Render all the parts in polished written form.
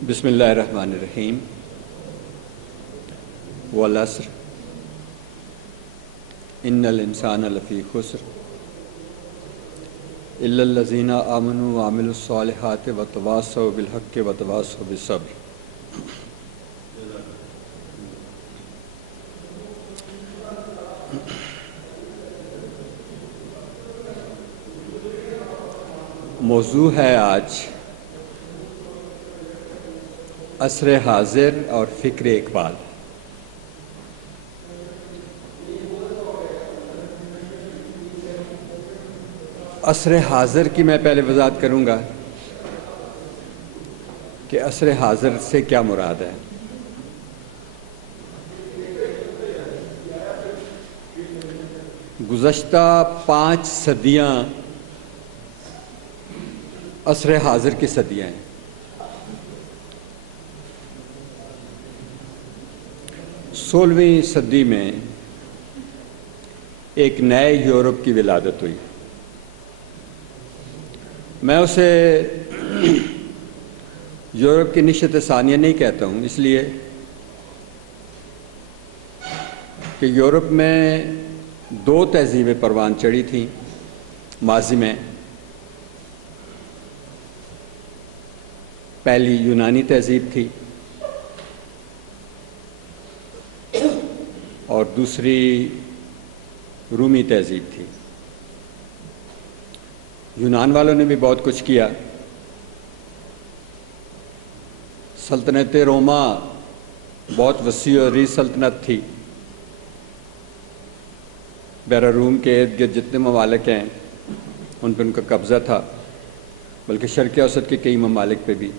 بسم اللہ الرحمن الرحیم والعصر ان الانسان لفی خسر الا الذین آمنوا وعملوا الصالحات وتواصوا بالحق وتواصوا بالصبر۔ موضوع ہے آج عصر حاضر اور فکر اقبال۔ عصر حاضر کی میں پہلے وضاحت کروں گا کہ عصر حاضر سے کیا مراد ہے۔ گزشتہ 5 صدیاں عصر حاضر کی صدیاں ہیں۔ سولہویں صدی میں ایک نئے یورپ کی ولادت ہوئی۔ میں اسے یورپ کی نشأت ثانیہ نہیں کہتا ہوں، اس لیے کہ یورپ میں 2 تہذیبیں پروان چڑھی تھیں ماضی میں۔ پہلی یونانی تہذیب تھی اور دوسری رومی تہذیب تھی۔ یونان والوں نے بھی بہت کچھ کیا۔ سلطنت روما بہت وسیع و عریض سلطنت تھی۔ بیرا روم کے ارد گرد جتنے ممالک ہیں ان پہ ان کا قبضہ تھا، بلکہ شرق اوسط کے کئی ممالک پہ بھی۔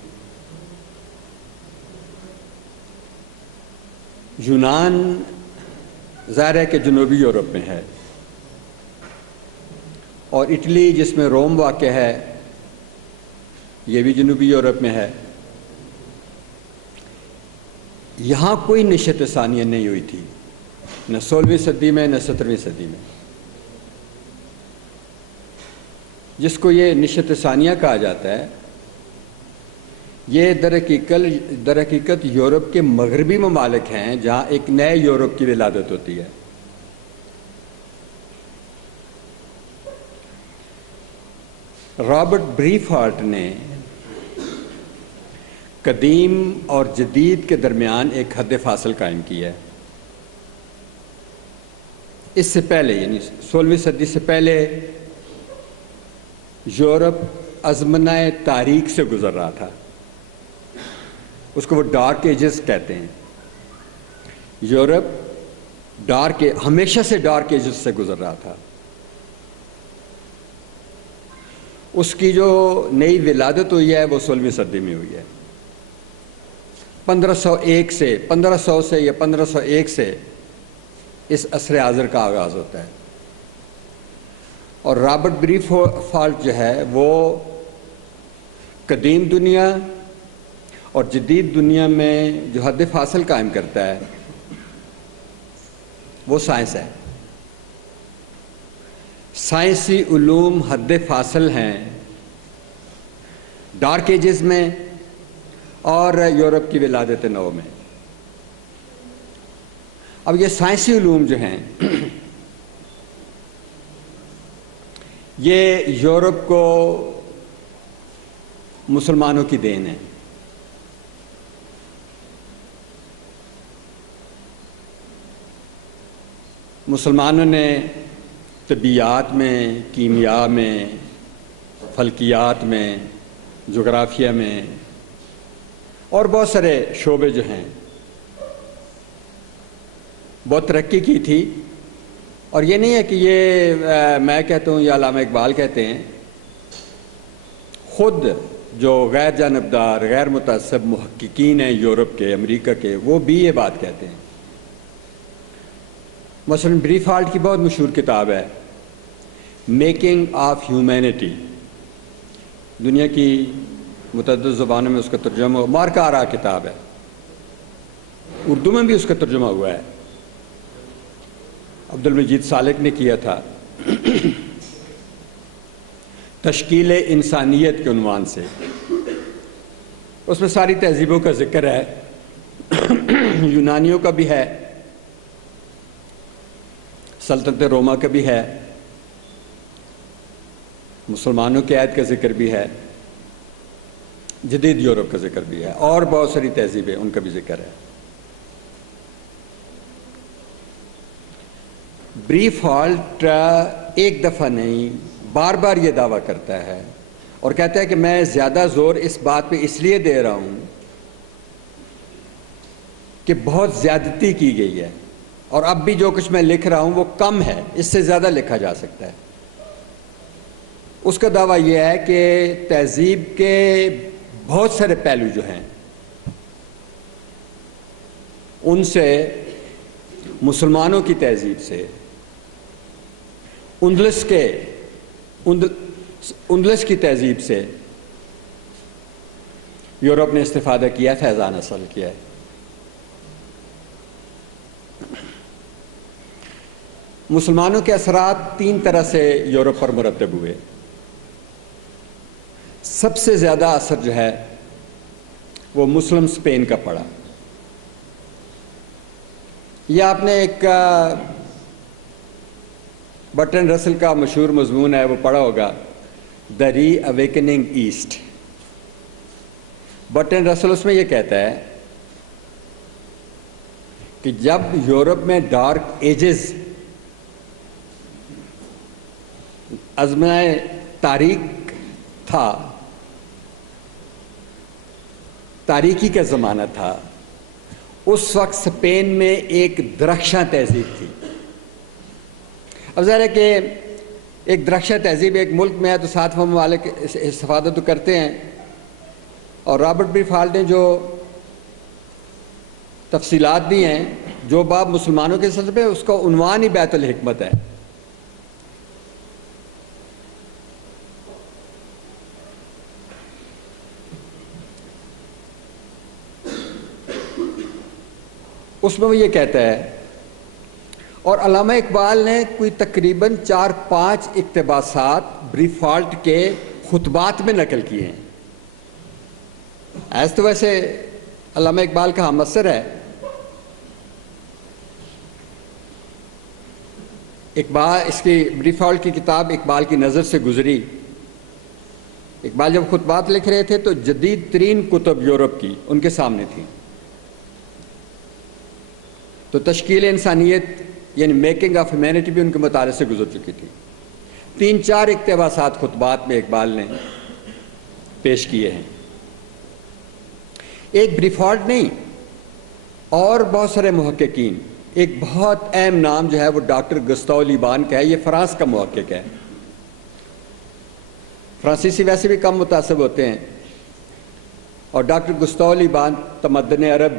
یونان ظاہر ہے کہ جنوبی یورپ میں ہے، اور اٹلی جس میں روم واقع ہے یہ بھی جنوبی یورپ میں ہے۔ یہاں کوئی نشأت ثانیہ نہیں ہوئی تھی، نہ 16ویں صدی میں نہ 17ویں صدی میں۔ جس کو یہ نشأت ثانیہ کہا جاتا ہے، یہ در حقیقت یورپ کے مغربی ممالک ہیں جہاں ایک نئے یورپ کی ولادت ہوتی ہے۔ رابرٹ بریف ہارٹ نے قدیم اور جدید کے درمیان ایک حد فاصل قائم کی ہے۔ اس سے پہلے یعنی 16ویں صدی سے پہلے یورپ ازمنہ تاریک سے گزر رہا تھا۔ اس کو وہ ڈارک ایجز کہتے ہیں۔ یورپ ہمیشہ سے ڈارک ایجز سے گزر رہا تھا۔ اس کی جو نئی ولادت ہوئی ہے وہ 16ویں صدی میں ہوئی ہے۔ 1500 سے یا 1501 سے اس عصر حاضر کا آغاز ہوتا ہے، اور رابرٹ بریف ہارٹ جو ہے وہ قدیم دنیا اور جدید دنیا میں جو حد فاصل قائم کرتا ہے وہ سائنس ہے۔ سائنسی علوم حد فاصل ہیں ڈارک ایجز میں اور یورپ کی ولادت نو میں۔ اب یہ سائنسی علوم جو ہیں یہ یورپ کو مسلمانوں کی دین ہے۔ مسلمانوں نے طبیعیات میں، کیمیا میں، فلکیات میں، جغرافیہ میں اور بہت سارے شعبے جو ہیں بہت ترقی کی تھی۔ اور یہ نہیں ہے کہ یہ میں کہتا ہوں یا علامہ اقبال کہتے ہیں، خود جو غیر جانبدار غیر متعصب محققین ہیں یورپ کے، امریکہ کے، وہ بھی یہ بات کہتے ہیں۔ مثلا بریف ہارٹ کی بہت مشہور کتاب ہے میکنگ آف ہیومینٹی، دنیا کی متعدد زبانوں میں اس کا ترجمہ مارکارا کتاب ہے، اردو میں بھی اس کا ترجمہ ہوا ہے، عبد المجید سالک نے کیا تھا تشکیل انسانیت کے عنوان سے۔ اس میں ساری تہذیبوں کا ذکر ہے، یونانیوں کا بھی ہے، سلطنت روما کا بھی ہے، مسلمانوں کے عہد کا ذکر بھی ہے، جدید یورپ کا ذکر بھی ہے، اور بہت ساری تہذیبیں ان کا بھی ذکر ہے۔ بریف ہالٹ ایک دفعہ نہیں، بار بار یہ دعویٰ کرتا ہے اور کہتا ہے کہ میں زیادہ زور اس بات پہ اس لیے دے رہا ہوں کہ بہت زیادتی کی گئی ہے، اور اب بھی جو کچھ میں لکھ رہا ہوں وہ کم ہے، اس سے زیادہ لکھا جا سکتا ہے۔ اس کا دعویٰ یہ ہے کہ تہذیب کے بہت سارے پہلو جو ہیں ان سے، مسلمانوں کی تہذیب سے، اندلس کی تہذیب سے یورپ نے استفادہ کیا، فیضان حاصل کیا ہے۔ مسلمانوں کے اثرات تین طرح سے یورپ پر مرتب ہوئے۔ سب سے زیادہ اثر جو ہے وہ مسلم اسپین کا پڑا۔ یہ آپ نے ایک برٹرینڈ رسل کا مشہور مضمون ہے، وہ پڑھا ہوگا، دی ری اویکننگ ایسٹ۔ برٹرینڈ رسل اس میں یہ کہتا ہے کہ جب یورپ میں ڈارک ایجز، ازمنہ تاریک تھا، تاریکی کا زمانہ تھا، اس وقت اسپین میں ایک درخشاں تہذیب تھی۔ اب ظاہر ہے کہ ایک درخشاں تہذیب ایک ملک میں ہے تو ساتھ وہ ممالک استفادہ تو کرتے ہیں، اور رابرٹ بریف ہالٹ نے جو تفصیلات دی ہیں جو باب مسلمانوں کے سلسلے میں، اس کا عنوان ہی بیت الحکمت ہے۔ اس میں وہ یہ کہتا ہے، اور علامہ اقبال نے کوئی تقریباً 4-5 اقتباسات بریف ہالٹ کے خطبات میں نقل کیے ہیں۔ ایسے تو ویسے علامہ اقبال کا ہم اثر ہے، اقبال، اس کی بریف ہالٹ کی کتاب اقبال کی نظر سے گزری۔ اقبال جب خطبات لکھ رہے تھے تو جدید ترین کتب یورپ کی ان کے سامنے تھی، تو تشکیل انسانیت یعنی میکنگ آف ہیومینٹی بھی ان کے مطالعے سے گزر چکی تھی۔ 3-4 اقتباسات خطبات میں اقبال نے پیش کیے ہیں۔ ایک بریف ہالٹ نہیں، اور بہت سارے محققین، ایک بہت اہم نام جو ہے وہ ڈاکٹر گستاو لیبان کا ہے، یہ فرانس کا محقق ہے۔ فرانسیسی ویسے بھی کم متعصب ہوتے ہیں، اور ڈاکٹر گستاو لیبان تمدن عرب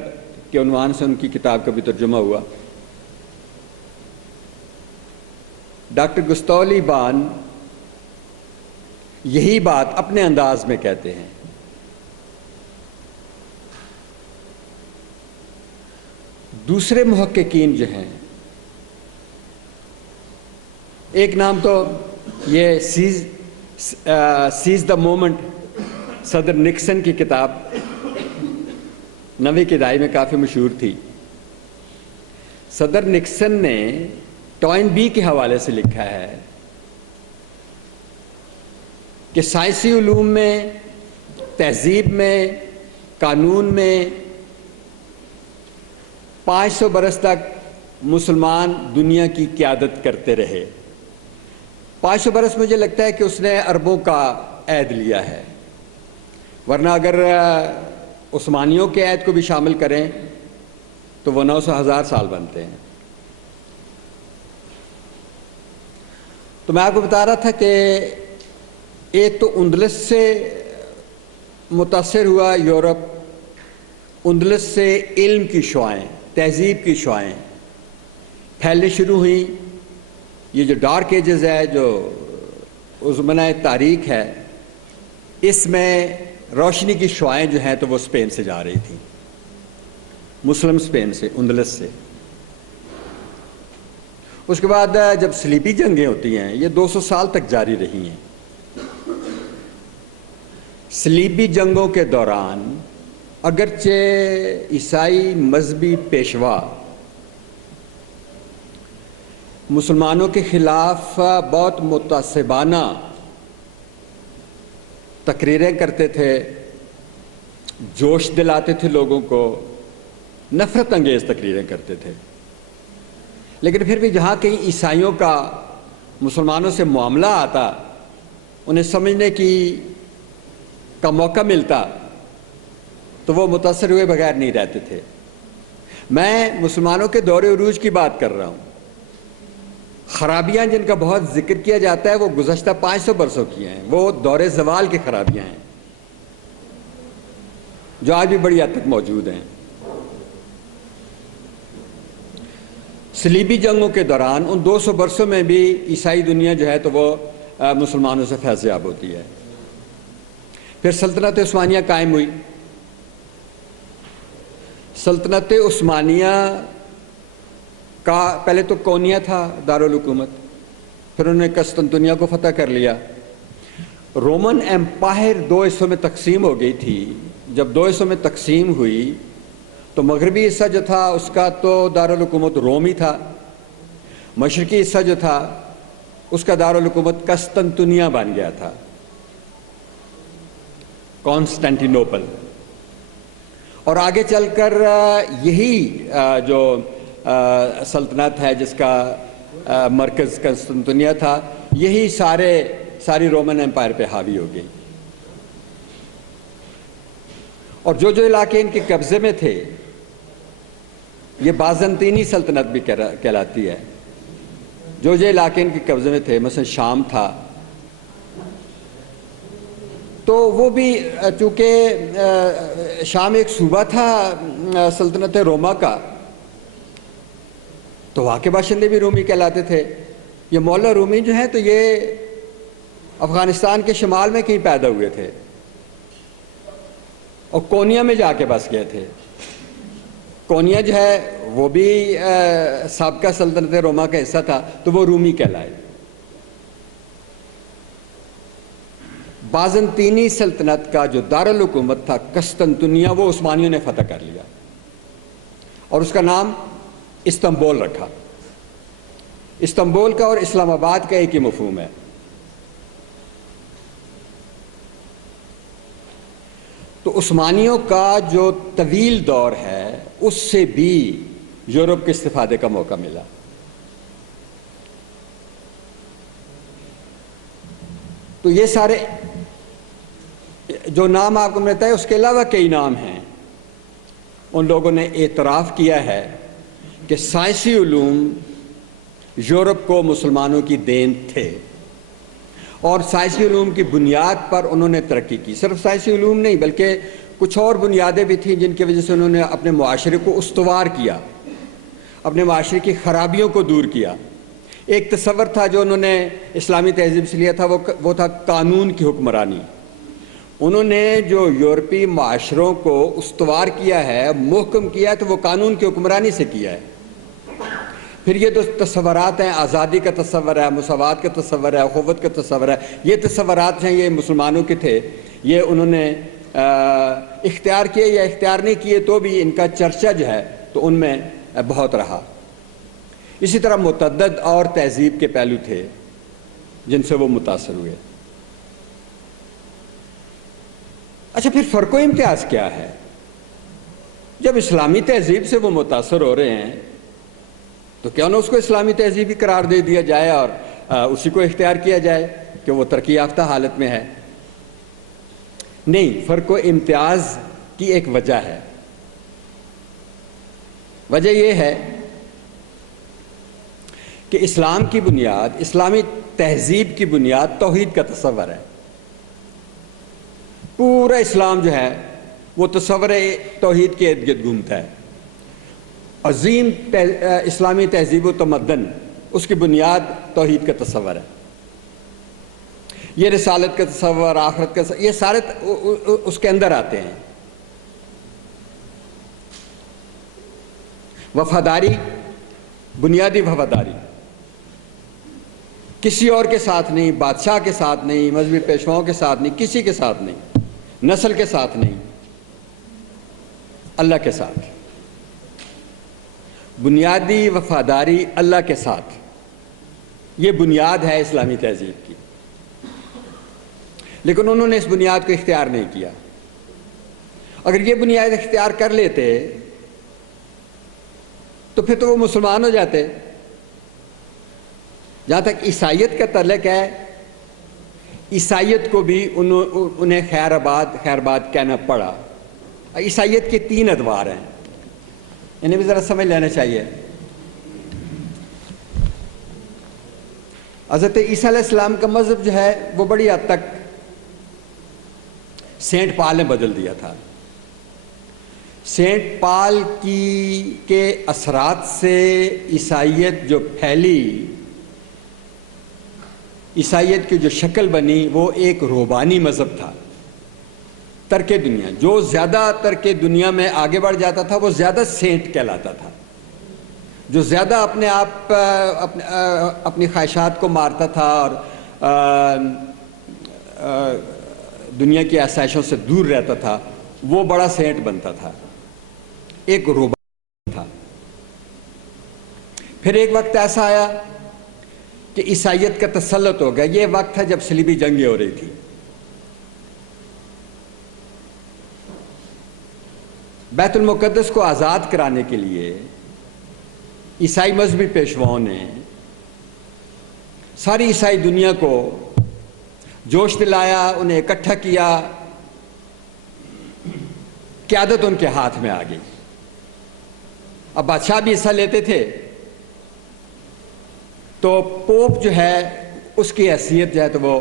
کے عنوان سے ان کی کتاب کا بھی ترجمہ ہوا۔ ڈاکٹر گستاو لیبان یہی بات اپنے انداز میں کہتے ہیں۔ دوسرے محققین جو ہیں، ایک نام تو یہ سیز دا مومنٹ، صدر نکسن کی کتاب 9ویں کی دہائی میں کافی مشہور تھی۔ صدر نکسن نے ٹوائن بی کے حوالے سے لکھا ہے کہ سائنسی علوم میں، تہذیب میں، قانون میں 500 برس تک مسلمان دنیا کی قیادت کرتے رہے۔ 500 برس مجھے لگتا ہے کہ اس نے عربوں کا عہد لیا ہے، ورنہ اگر عثمانیوں کے عہد کو بھی شامل کریں تو وہ 900,000 سال بنتے ہیں۔ تو میں آپ کو بتا رہا تھا کہ ایک تو اندلس سے متاثر ہوا یورپ، اندلس سے علم کی شعائیں، تہذیب کی شعائیں پھیلنے شروع ہوئیں۔ یہ جو ڈارک ایجز ہے، جو ازمنہ تاریخ ہے، اس میں روشنی کی شعائیں جو ہیں تو وہ اسپین سے جا رہی تھیں، مسلم اسپین سے، اندلس سے۔ اس کے بعد جب صلیبی جنگیں ہوتی ہیں، یہ 200 سال تک جاری رہی ہیں۔ صلیبی جنگوں کے دوران اگرچہ عیسائی مذہبی پیشوا مسلمانوں کے خلاف بہت متعصبانہ تقریریں کرتے تھے، جوش دلاتے تھے لوگوں کو، نفرت انگیز تقریریں کرتے تھے، لیکن پھر بھی جہاں کہیں عیسائیوں کا مسلمانوں سے معاملہ آتا، انہیں سمجھنے کا موقع ملتا، تو وہ متاثر ہوئے بغیر نہیں رہتے تھے۔ میں مسلمانوں کے دور عروج کی بات کر رہا ہوں۔ خرابیاں جن کا بہت ذکر کیا جاتا ہے وہ گزشتہ 500 برسوں کی ہیں، وہ دور زوال کی خرابیاں ہیں جو آج بھی بڑی حد تک موجود ہیں۔ صلیبی جنگوں کے دوران ان 200 برسوں میں بھی عیسائی دنیا جو ہے تو وہ مسلمانوں سے فیض یاب ہوتی ہے۔ پھر سلطنت عثمانیہ قائم ہوئی۔ سلطنت عثمانیہ کا پہلے تو کونیا تھا دارالحکومت، پھر انہوں نے قسطنطنیہ کو فتح کر لیا۔ رومن ایمپائر 2 حصوں میں تقسیم ہو گئی تھی۔ جب 2 حصوں میں تقسیم ہوئی تو مغربی حصہ جو تھا اس کا تو دارالحکومت روم ہی تھا، مشرقی حصہ جو تھا اس کا دارالحکومت قسطنطنیہ بن گیا تھا، کانسٹینٹینوپل۔ اور آگے چل کر یہی جو سلطنت ہے جس کا مرکز قسطنطنیہ تھا، یہی ساری رومن ایمپائر پہ حاوی ہو گئی۔ اور جو علاقے ان کے قبضے میں تھے یہ بازنطینی سلطنت بھی کہلاتی ہے۔ جو علاقے ان کے قبضے میں تھے، مثلا شام تھا، تو وہ بھی چونکہ شام ایک صوبہ تھا سلطنت روما کا، تو وہاں کے باشندے بھی رومی کہلاتے تھے۔ یہ مولا رومی جو ہے تو یہ افغانستان کے شمال میں کہیں پیدا ہوئے تھے اور کونیا میں جا کے بس گئے تھے۔ کونیا جو ہے وہ بھی سابقہ سلطنت روما کا حصہ تھا، تو وہ رومی کہلائے۔ بازنطینی سلطنت کا جو دارالحکومت تھا قسطنطنیہ، وہ عثمانیوں نے فتح کر لیا اور اس کا نام استنبول رکھا۔ استنبول کا اور اسلام آباد کا ایک ہی مفہوم ہے۔ تو عثمانیوں کا جو طویل دور ہے اس سے بھی یورپ کے استفادے کا موقع ملا۔ تو یہ سارے جو نام آپ کو ملتا ہے، اس کے علاوہ کئی نام ہیں۔ ان لوگوں نے اعتراف کیا ہے کہ سائنسی علوم یورپ کو مسلمانوں کی دین تھے، اور سائنسی علوم کی بنیاد پر انہوں نے ترقی کی۔ صرف سائنسی علوم نہیں بلکہ کچھ اور بنیادیں بھی تھیں جن کی وجہ سے انہوں نے اپنے معاشرے کو استوار کیا، اپنے معاشرے کی خرابیوں کو دور کیا۔ ایک تصور تھا جو انہوں نے اسلامی تہذیب سے لیا تھا، وہ تھا قانون کی حکمرانی۔ انہوں نے جو یورپی معاشروں کو استوار کیا ہے، محکم کیا ہے، تو وہ قانون کی حکمرانی سے کیا ہے۔ پھر یہ تو تصورات ہیں، آزادی کا تصور ہے، مساوات کا تصور ہے، اخوت کا تصور ہے، یہ تصورات ہیں، یہ مسلمانوں کے تھے، یہ انہوں نے اختیار کیے یا اختیار نہیں کیے تو بھی ان کا چرچا جو ہے تو ان میں بہت رہا۔ اسی طرح متعدد اور تہذیب کے پہلو تھے جن سے وہ متاثر ہوئے۔ اچھا، پھر فرق و امتیاز کیا ہے؟ جب اسلامی تہذیب سے وہ متاثر ہو رہے ہیں تو کیوں نہ اس کو اسلامی تہذیب ہی قرار دے دیا جائے اور اسی کو اختیار کیا جائے کہ وہ ترقی یافتہ حالت میں ہے؟ نہیں، فرق و امتیاز کی ایک وجہ ہے۔ وجہ یہ ہے کہ اسلام کی بنیاد، اسلامی تہذیب کی بنیاد توحید کا تصور ہے۔ پورا اسلام جو ہے وہ تصور توحید کے ارد گرد گھومتا ہے۔ عظیم اسلامی تہذیب و تمدن، اس کی بنیاد توحید کا تصور ہے۔ یہ رسالت کا تصور، آخرت کا تصور، یہ سارے اس کے اندر آتے ہیں۔ وفاداری، بنیادی وفاداری، کسی اور کے ساتھ نہیں، بادشاہ کے ساتھ نہیں، مذہبی پیشواؤں کے ساتھ نہیں، کسی کے ساتھ نہیں، نسل کے ساتھ نہیں۔ اللہ کے ساتھ، بنیادی وفاداری اللہ کے ساتھ، یہ بنیاد ہے اسلامی تہذیب کی۔ لیکن انہوں نے اس بنیاد کو اختیار نہیں کیا۔ اگر یہ بنیاد اختیار کر لیتے تو پھر تو وہ مسلمان ہو جاتے۔ جہاں تک عیسائیت کا تعلق ہے، عیسائیت کو بھی انہیں خیر آباد کہنا پڑا۔ عیسائیت کے 3 ادوار ہیں، انہیں بھی ذرا سمجھ لینا چاہیے۔ حضرت عیسیٰ علیہ السلام کا مذہب جو ہے وہ بڑی حد تک سینٹ پال نے بدل دیا تھا۔ سینٹ پال کے اثرات سے عیسائیت جو پھیلی، عیسائیت کی جو شکل بنی، وہ ایک روحانی مذہب تھا۔ ترک دنیا، جو زیادہ ترک دنیا میں آگے بڑھ جاتا تھا وہ زیادہ سینٹ کہلاتا تھا۔ جو زیادہ اپنے آپ اپنی خواہشات کو مارتا تھا اور دنیا کی آسائشوں سے دور رہتا تھا، وہ بڑا سینٹ بنتا تھا، ایک روبان تھا۔ پھر ایک وقت ایسا آیا کہ عیسائیت کا تسلط ہو گیا۔ یہ وقت تھا جب صلیبی جنگیں ہو رہی تھی۔ بیت المقدس کو آزاد کرانے کے لیے عیسائی مذہبی پیشواؤں نے ساری عیسائی دنیا کو جوش دلایا، انہیں اکٹھا کیا، قیادت ان کے ہاتھ میں آ گئی۔ اب بادشاہ بھی حصہ لیتے تھے، تو پوپ جو ہے اس کی حیثیت جو ہے تو وہ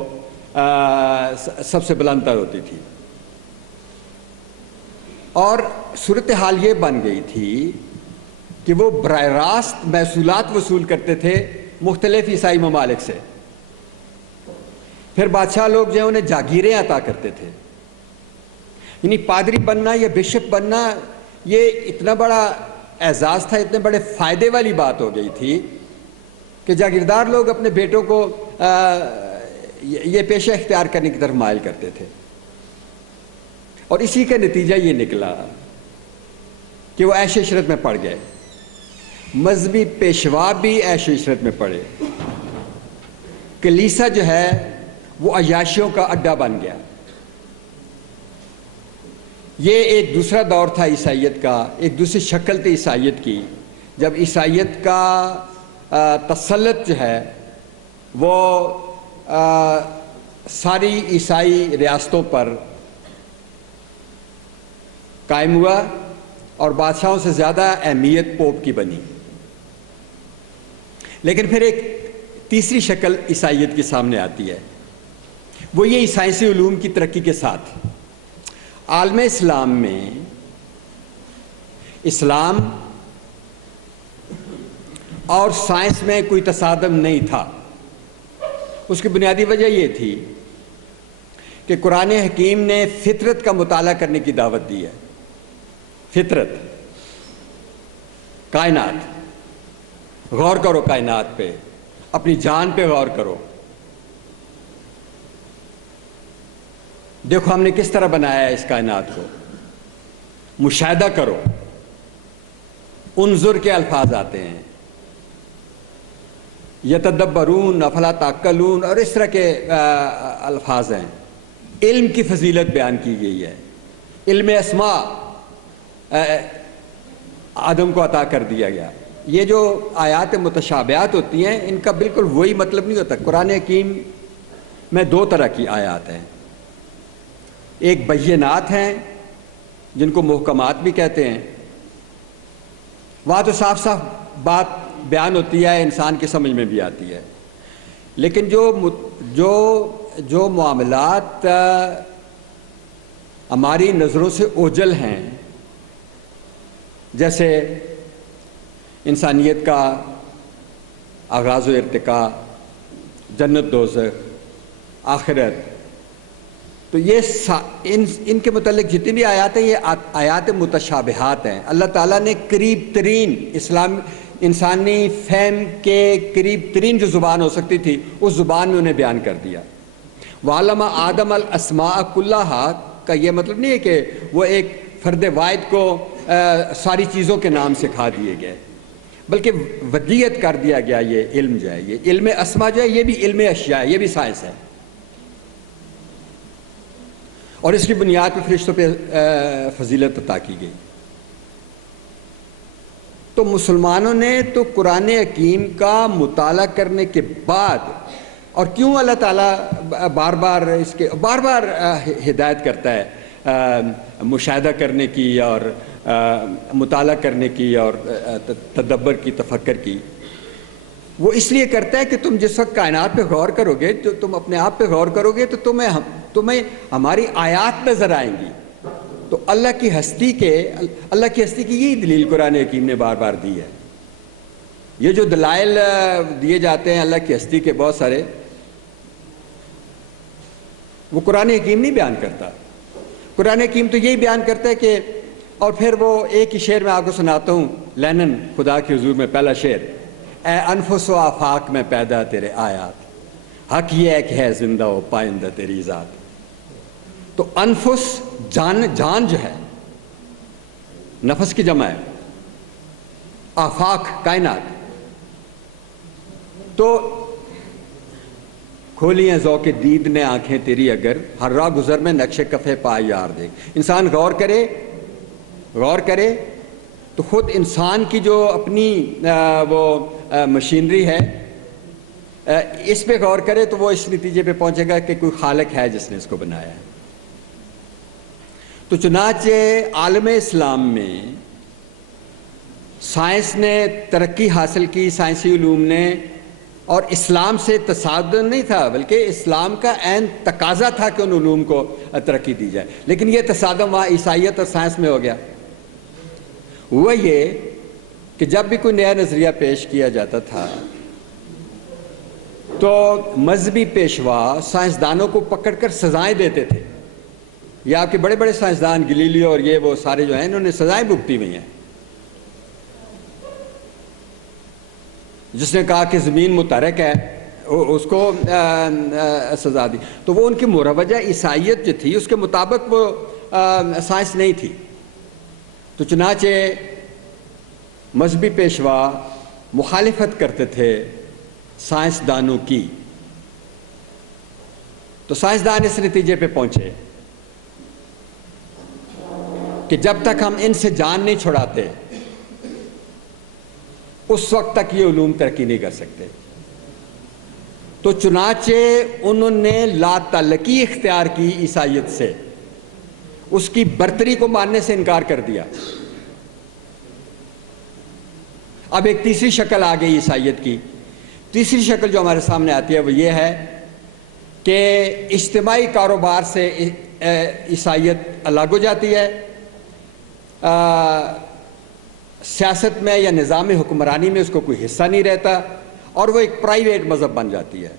سب سے بلند تر ہوتی تھی۔ اور صورتحال یہ بن گئی تھی کہ وہ براہ راست محصولات وصول کرتے تھے مختلف عیسائی ممالک سے۔ پھر بادشاہ لوگ جو ہیں انہیں جاگیریں عطا کرتے تھے۔ یعنی پادری بننا یا بشپ بننا یہ اتنا بڑا اعزاز تھا، اتنے بڑے فائدے والی بات ہو گئی تھی کہ جاگیردار لوگ اپنے بیٹوں کو یہ پیشہ اختیار کرنے کی طرف مائل کرتے تھے۔ اور اسی کا نتیجہ یہ نکلا کہ وہ عیش و عشرت میں پڑ گئے، مذہبی پیشوا بھی عیش و عشرت میں پڑے، کلیسا جو ہے وہ عیاشیوں کا اڈا بن گیا۔ یہ ایک دوسرا دور تھا عیسائیت کا، ایک دوسری شکل تھی عیسائیت کی، جب عیسائیت کا تسلط جو ہے وہ ساری عیسائی ریاستوں پر قائم ہوا اور بادشاہوں سے زیادہ اہمیت پوپ کی بنی۔ لیکن پھر ایک تیسری شکل عیسائیت کے سامنے آتی ہے، وہ یہ سائنسی علوم کی ترقی کے ساتھ عالم اسلام میں اسلام اور سائنس میں کوئی تصادم نہیں تھا۔ اس کی بنیادی وجہ یہ تھی کہ قرآن حکیم نے فطرت کا مطالعہ کرنے کی دعوت دی ہے۔ فطرت، کائنات، غور کرو کائنات پہ، اپنی جان پہ غور کرو، دیکھو ہم نے کس طرح بنایا ہے اس کائنات کو، مشاہدہ کرو۔ انظر کے الفاظ آتے ہیں، یتدبرون افلا تعقلون اور اس طرح کے الفاظ ہیں۔ علم کی فضیلت بیان کی گئی ہے، علم اسماء آدم کو عطا کر دیا گیا۔ یہ جو آیات متشابہات ہوتی ہیں ان کا بالکل وہی مطلب نہیں ہوتا۔ قرآن حکیم میں 2 طرح کی آیات ہیں، ایک بینات ہیں جن کو محکمات بھی کہتے ہیں، وہاں تو صاف صاف بات بیان ہوتی ہے، انسان کی سمجھ میں بھی آتی ہے۔ لیکن جو معاملات ہماری نظروں سے اوجھل ہیں، جیسے انسانیت کا آغاز و ارتقاء، جنت دوزخ، آخرت، تو یہ ان کے متعلق جتنی بھی آیات ہیں یہ آیات متشابہات ہیں۔ اللہ تعالیٰ نے قریب ترین انسانی فہم کے قریب ترین جو زبان ہو سکتی تھی اس زبان میں انہیں بیان کر دیا۔ وَعَلَّمَ آدَمَ الْأَسْمَاءَ كُلَّهَا کا یہ مطلب نہیں ہے کہ وہ ایک فرد واحد کو ساری چیزوں کے نام سکھا دیے گئے، بلکہ ودیت کر دیا گیا یہ علم جو ہے، یہ علم اسما جو ہے یہ بھی علم اشیاء ہے، یہ بھی سائنس ہے، اور اس کی بنیاد پہ فرشتوں پہ فضیلت عطا کی گئی۔ تو مسلمانوں نے تو قرآن حکیم کا مطالعہ کرنے کے بعد، اور کیوں اللہ تعالیٰ بار بار ہدایت کرتا ہے مشاہدہ کرنے کی اور مطالعہ کرنے کی اور تدبر کی، تفکر کی، وہ اس لیے کرتا ہے کہ تم جس وقت کائنات پہ غور کرو گے، تو تم اپنے آپ پہ غور کرو گے، تو تمہیں ہماری آیات نظر آئیں گی۔ تو اللہ کی ہستی کی یہی دلیل قرآن حکیم نے بار بار دی ہے۔ یہ جو دلائل دیے جاتے ہیں اللہ کی ہستی کے بہت سارے، وہ قرآن حکیم نہیں بیان کرتا۔ قرآن حکیم تو یہی بیان کرتا ہے کہ، اور پھر وہ ایک ہی شعر میں آپ کو سناتا ہوں، لینن خدا کے حضور میں پہلا شعر، اے انفس و آفاق میں پیدا تیرے آیات، حق یہ ہے کہ ہے زندہ و پائندہ تیری ذات۔ تو انفس جان جو ہے، نفس کی جمع ہے، آفاق کائنات، تو کھولی ہیں ذوق دید نے آنکھیں تیری اگر، ہر راہ گزر میں نقش کفے پائے یار دیکھ۔ انسان غور کرے تو خود انسان کی جو اپنی وہ مشینری ہے، اس پہ غور کرے تو وہ اس نتیجے پہ پہنچے گا کہ کوئی خالق ہے جس نے اس کو بنایا ہے۔ تو چنانچہ عالم اسلام میں سائنس نے ترقی حاصل کی، سائنسی علوم نے، اور اسلام سے تصادم نہیں تھا، بلکہ اسلام کا عین تقاضا تھا کہ ان علوم کو ترقی دی جائے، لیکن یہ تصادم وہاں عیسائیت اور سائنس میں ہو گیا۔ ہوا یہ کہ جب بھی کوئی نیا نظریہ پیش کیا جاتا تھا تو مذہبی پیشوا سائنسدانوں کو پکڑ کر سزائیں دیتے تھے۔ یہ آپ کے بڑے بڑے سائنسدان گلیلیو اور یہ وہ سارے جو ہیں، انہوں نے سزائیں بھگتی ہوئی ہیں۔ جس نے کہا کہ زمین متحرک ہے، اس کو سزا دی۔ تو وہ ان کی مروجہ عیسائیت جو تھی اس کے مطابق وہ سائنس نہیں تھی۔ تو چنانچہ مذہبی پیشوا مخالفت کرتے تھے سائنسدانوں کی۔ تو سائنسدان اس نتیجے پہ پہنچے کہ جب تک ہم ان سے جان نہیں چھڑاتے اس وقت تک یہ علوم ترقی نہیں کر سکتے۔ تو چنانچہ انہوں نے لا تعلقی اختیار کی عیسائیت سے، اس کی برتری کو ماننے سے انکار کر دیا۔ اب ایک تیسری شکل آ گئی عیسائیت کی۔ تیسری شکل جو ہمارے سامنے آتی ہے وہ یہ ہے کہ اجتماعی کاروبار سے عیسائیت الگ ہو جاتی ہے، سیاست میں یا نظام حکمرانی میں اس کو کوئی حصہ نہیں رہتا، اور وہ ایک پرائیویٹ مذہب بن جاتی ہے۔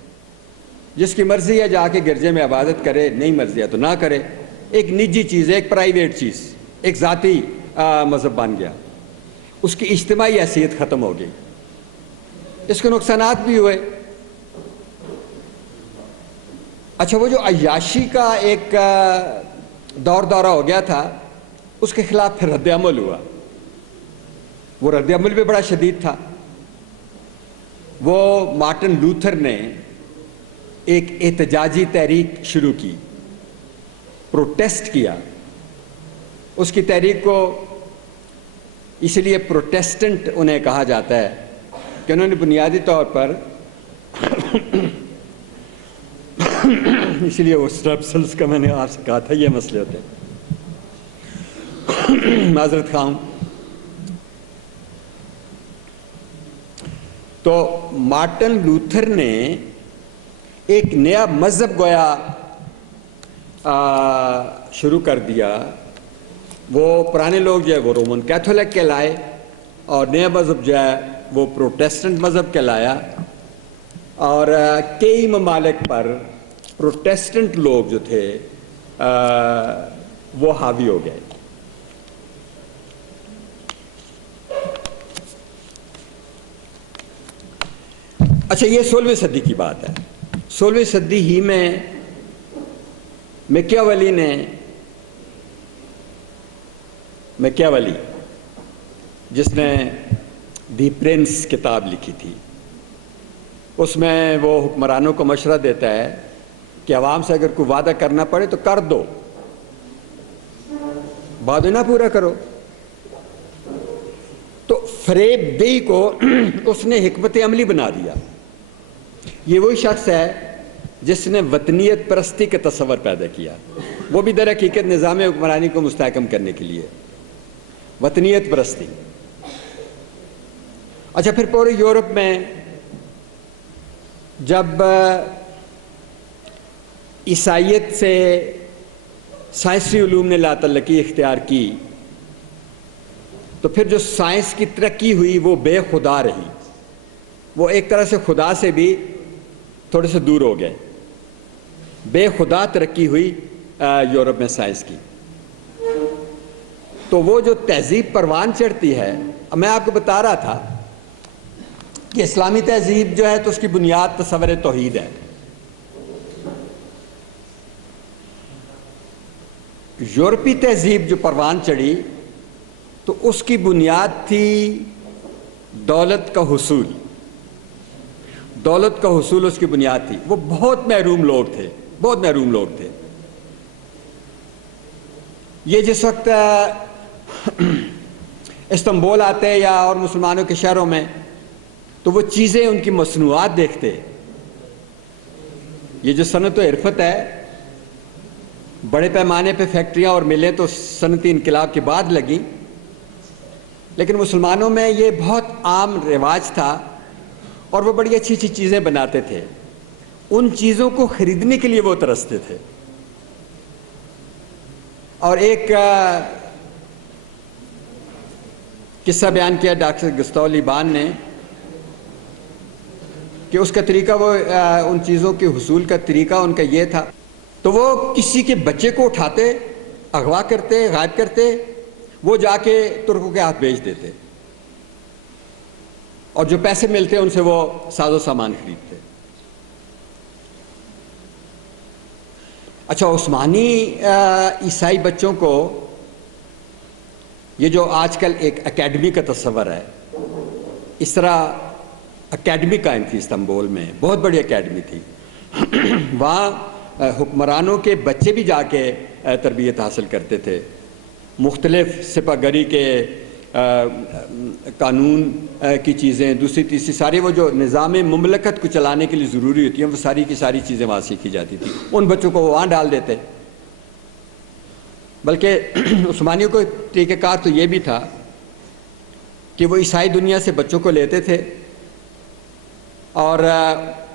جس کی مرضی ہے جا کے گرجے میں عبادت کرے، نہیں مرضی ہے تو نہ کرے۔ ایک نجی چیز ہے، ایک پرائیویٹ چیز، ایک ذاتی مذہب بن گیا، اس کی اجتماعی حیثیت ختم ہو گئی۔ اس کے نقصانات بھی ہوئے۔ اچھا، وہ جو عیاشی کا ایک دورہ ہو گیا تھا، اس کے خلاف پھر رد عمل ہوا۔ وہ رد عمل بھی بڑا شدید تھا۔ وہ مارٹن لوتھر نے ایک احتجاجی تحریک شروع کی، پروٹیسٹ کیا۔ اس کی تحریک کو اس لیے پروٹیسٹنٹ انہیں کہا جاتا ہے کہ انہوں نے بنیادی طور پر اس لیے وہ اسٹرپسلز کا میں نے آپ سے کہا تھا یہ مسئلے ہوتے ہیں، معذرت خواہ ہوں۔ تو مارٹن لوتھر نے ایک نیا مذہب گویا شروع کر دیا۔ وہ پرانے لوگ جو ہے وہ رومن کیتھولک کہلائے، اور نیا مذہب جو ہے وہ پروٹیسٹنٹ مذہب کہلایا، اور کئی ممالک پر پروٹیسٹنٹ لوگ جو تھے وہ حاوی ہو گئے۔ اچھا، یہ 16ویں صدی کی بات ہے۔ 16ویں صدی ہی میں میکیاولی جس نے دی پرنس کتاب لکھی تھی، اس میں وہ حکمرانوں کو مشورہ دیتا ہے کہ عوام سے اگر کوئی وعدہ کرنا پڑے تو کر دو، وعدہ نہ پورا کرو۔ تو فریب دہی کو اس نے حکمت عملی بنا دیا۔ یہ وہی شخص ہے جس نے وطنیت پرستی کا تصور پیدا کیا، وہ بھی در حقیقت نظام حکمرانی کو مستحکم کرنے کے لیے، وطنیت پرستی۔ اچھا، پھر پورے یورپ میں جب عیسائیت سے سائنسی علوم نے لا تعلقی اختیار کی تو پھر جو سائنس کی ترقی ہوئی وہ بے خدا رہی، وہ ایک طرح سے خدا سے بھی تھوڑے سے دور ہو گئے، بے خدا ترقی ہوئی یورپ میں سائنس کی۔ تو وہ جو تہذیب پروان چڑھتی ہے، میں آپ کو بتا رہا تھا کہ اسلامی تہذیب جو ہے تو اس کی بنیاد تصور توحید ہے۔ یورپی تہذیب جو پروان چڑھی تو اس کی بنیاد تھی دولت کا حصول، دولت کا حصول اس کی بنیاد تھی۔ وہ بہت محروم لوگ تھے، بہت محروم لوگ تھے۔ یہ جس وقت استنبول آتے یا اور مسلمانوں کے شہروں میں تو وہ چیزیں ان کی مصنوعات دیکھتے، یہ جو صنعت و عرفت ہے، بڑے پیمانے پہ فیکٹریاں اور ملیں تو صنعتی انقلاب کے بعد لگیں، لیکن مسلمانوں میں یہ بہت عام رواج تھا اور وہ بڑی اچھی اچھی چیزیں بناتے تھے۔ ان چیزوں کو خریدنے کے لیے وہ ترستے تھے۔ اور ایک قصہ بیان کیا ڈاکٹر گستاو لیبان نے کہ اس کا طریقہ، وہ ان چیزوں کے حصول کا طریقہ ان کا یہ تھا، تو وہ کسی کے بچے کو اٹھاتے، اغوا کرتے، غائب کرتے، وہ جا کے ترکوں کے ہاتھ بھیج دیتے اور جو پیسے ملتے ان سے وہ ساز و سامان خریدتے۔ اچھا، عثمانی عیسائی بچوں کو یہ جو آج کل ایک اکیڈمی کا تصور ہے، اس طرح اکیڈمی قائم تھی استنبول میں، بہت بڑی اکیڈمی تھی، وہاں حکمرانوں کے بچے بھی جا کے تربیت حاصل کرتے تھے، مختلف سپہ گری کے قانون کی چیزیں، دوسری تیسری ساری وہ جو نظام مملکت کو چلانے کے لیے ضروری ہوتی ہیں وہ ساری کی ساری چیزیں وہاں سیکھی جاتی تھی۔ ان بچوں کو وہ وہاں ڈال دیتے۔ بلکہ عثمانیوں کو طریقہ کار تو یہ بھی تھا کہ وہ عیسائی دنیا سے بچوں کو لیتے تھے اور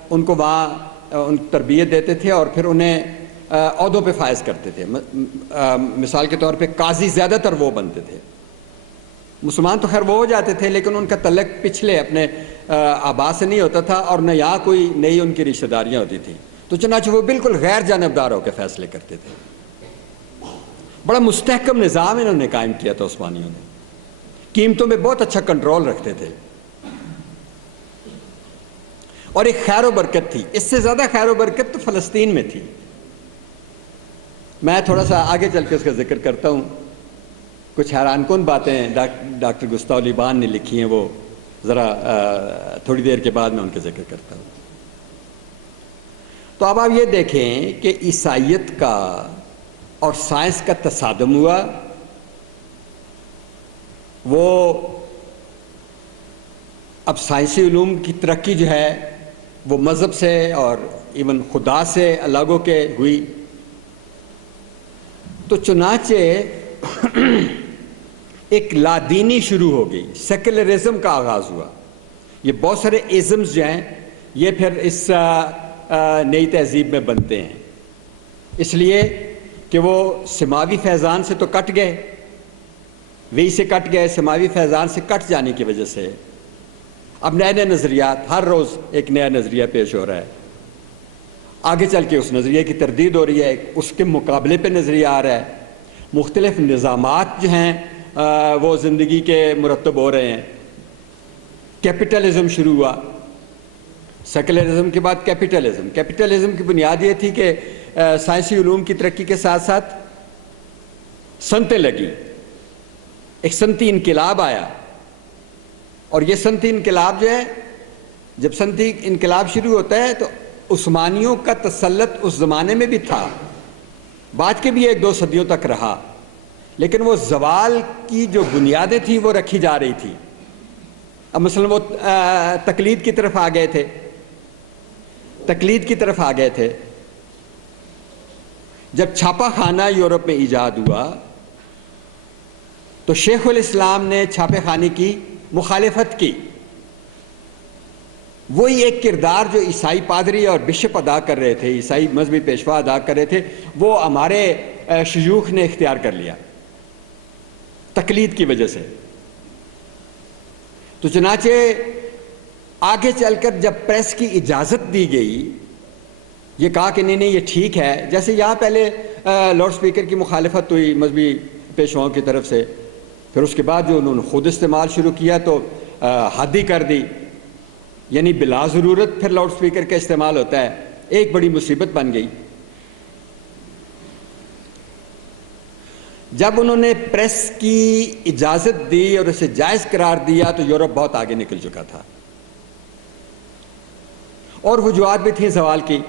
ان کو وہاں ان تربیت دیتے تھے اور پھر انہیں عہدوں پہ فائز کرتے تھے۔ مثال کے طور پہ قاضی زیادہ تر وہ بنتے تھے۔ مسلمان تو خیر وہ ہو جاتے تھے لیکن ان کا تعلق پچھلے اپنے آبا سے نہیں ہوتا تھا اور نہ یہاں کوئی نئی ان کی رشتہ داریاں ہوتی تھیں، تو چنانچہ وہ بالکل غیر جانبدار ہو کے فیصلے کرتے تھے۔ بڑا مستحکم نظام انہوں نے قائم کیا تھا عثمانیوں نے، قیمتوں میں بہت اچھا کنٹرول رکھتے تھے اور ایک خیر و برکت تھی۔ اس سے زیادہ خیر و برکت تو فلسطین میں تھی۔ میں تھوڑا سا آگے چل کے اس کا ذکر کرتا ہوں، کچھ حیران کن باتیں ڈاکٹر گستاو لیبان نے لکھی ہیں، وہ ذرا تھوڑی دیر کے بعد میں ان کا ذکر کرتا ہوں۔ تو اب آپ یہ دیکھیں کہ عیسائیت کا اور سائنس کا تصادم ہوا، وہ اب سائنسی علوم کی ترقی جو ہے وہ مذہب سے اور ایون خدا سے الگ ہو کے ہوئی، تو چنانچہ ایک لادینی شروع ہو گئی، سیکولرزم کا آغاز ہوا۔ یہ بہت سارے ازمز جو ہیں یہ پھر اس نئی تہذیب میں بنتے ہیں، اس لیے کہ وہ سماوی فیضان سے تو کٹ گئے، وہی سے کٹ گئے، سماوی فیضان سے کٹ جانے کی وجہ سے اب نئے نئے نظریات، ہر روز ایک نیا نظریہ پیش ہو رہا ہے، آگے چل کے اس نظریے کی تردید ہو رہی ہے، اس کے مقابلے پہ نظریہ آ رہا ہے، مختلف نظامات جو ہیں وہ زندگی کے مرتب ہو رہے ہیں۔ کیپٹلزم شروع ہوا، سیکولرزم کے بعد کیپٹلزم کی بنیاد یہ تھی کہ سائنسی علوم کی ترقی کے ساتھ ساتھ صنعتیں لگیں، ایک صنعتی انقلاب آیا اور یہ صنعتی انقلاب جو ہے، جب صنعتی انقلاب شروع ہوتا ہے تو عثمانیوں کا تسلط اس زمانے میں بھی تھا، بعد کے بھی 1-2 صدیوں تک رہا، لیکن وہ زوال کی جو بنیادیں تھیں وہ رکھی جا رہی تھی۔ اب مثلا وہ تقلید کی طرف آ گئے تھے۔ جب چھاپا خانہ یورپ میں ایجاد ہوا تو شیخ الاسلام نے چھاپے خانے کی مخالفت کی۔ وہی ایک کردار جو عیسائی پادری اور بشپ ادا کر رہے تھے، عیسائی مذہبی پیشوا ادا کر رہے تھے، وہ ہمارے شیوخ نے اختیار کر لیا تقلید کی وجہ سے۔ تو چنانچہ آگے چل کر جب پریس کی اجازت دی گئی، یہ کہا کہ نہیں یہ ٹھیک ہے، جیسے یہاں پہلے لاؤڈ سپیکر کی مخالفت ہوئی مذہبی پیشواؤں کی طرف سے، پھر اس کے بعد جو انہوں نے خود استعمال شروع کیا تو حد ہی کر دی، یعنی بلا ضرورت پھر لاؤڈ سپیکر کا استعمال ہوتا ہے، ایک بڑی مصیبت بن گئی۔ جب انہوں نے پریس کی اجازت دی اور اسے جائز قرار دیا تو یورپ بہت آگے نکل چکا تھا، اور وجوہات بھی تھیں زوال کی۔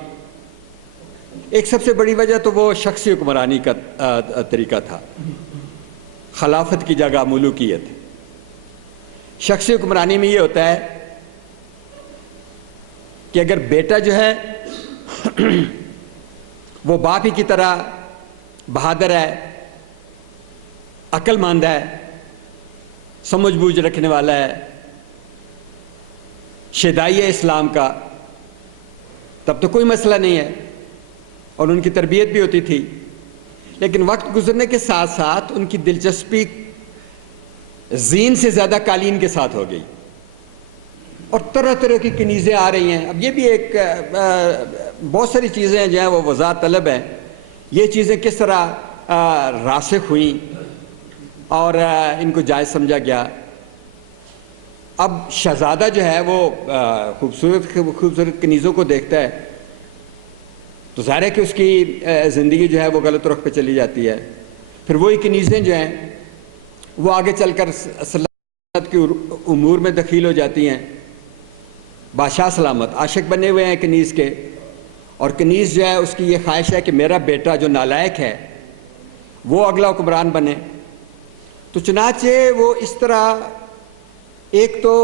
ایک سب سے بڑی وجہ تو وہ شخصی حکمرانی کا طریقہ تھا، خلافت کی جگہ ملوکیت۔ شخصی حکمرانی میں یہ ہوتا ہے کہ اگر بیٹا جو ہے وہ باپ ہی کی طرح بہادر ہے، عقل مند ہے، سمجھ بوجھ رکھنے والا ہے، شیدائی ہے اسلام کا، تب تو کوئی مسئلہ نہیں ہے، اور ان کی تربیت بھی ہوتی تھی۔ لیکن وقت گزرنے کے ساتھ ساتھ ان کی دلچسپی زین سے زیادہ قالین کے ساتھ ہو گئی، اور طرح طرح کی کنیزیں آ رہی ہیں۔ اب یہ بھی ایک بہت ساری چیزیں ہیں جو ہیں وہ وضاحت طلب ہیں، یہ چیزیں کس طرح راسخ ہوئیں اور ان کو جائز سمجھا گیا۔ اب شہزادہ جو ہے وہ خوبصورت کنیزوں کو دیکھتا ہے تو ظاہر ہے کہ اس کی زندگی جو ہے وہ غلط رخ پہ چلی جاتی ہے۔ پھر وہی کنیزیں جو ہیں وہ آگے چل کر سلطنت کے امور میں دخیل ہو جاتی ہیں۔ بادشاہ سلامت عاشق بنے ہوئے ہیں کنیز کے، اور کنیز جو ہے اس کی یہ خواہش ہے کہ میرا بیٹا جو نالائق ہے وہ اگلا حکمران بنے۔ تو چنانچہ وہ اس طرح ایک تو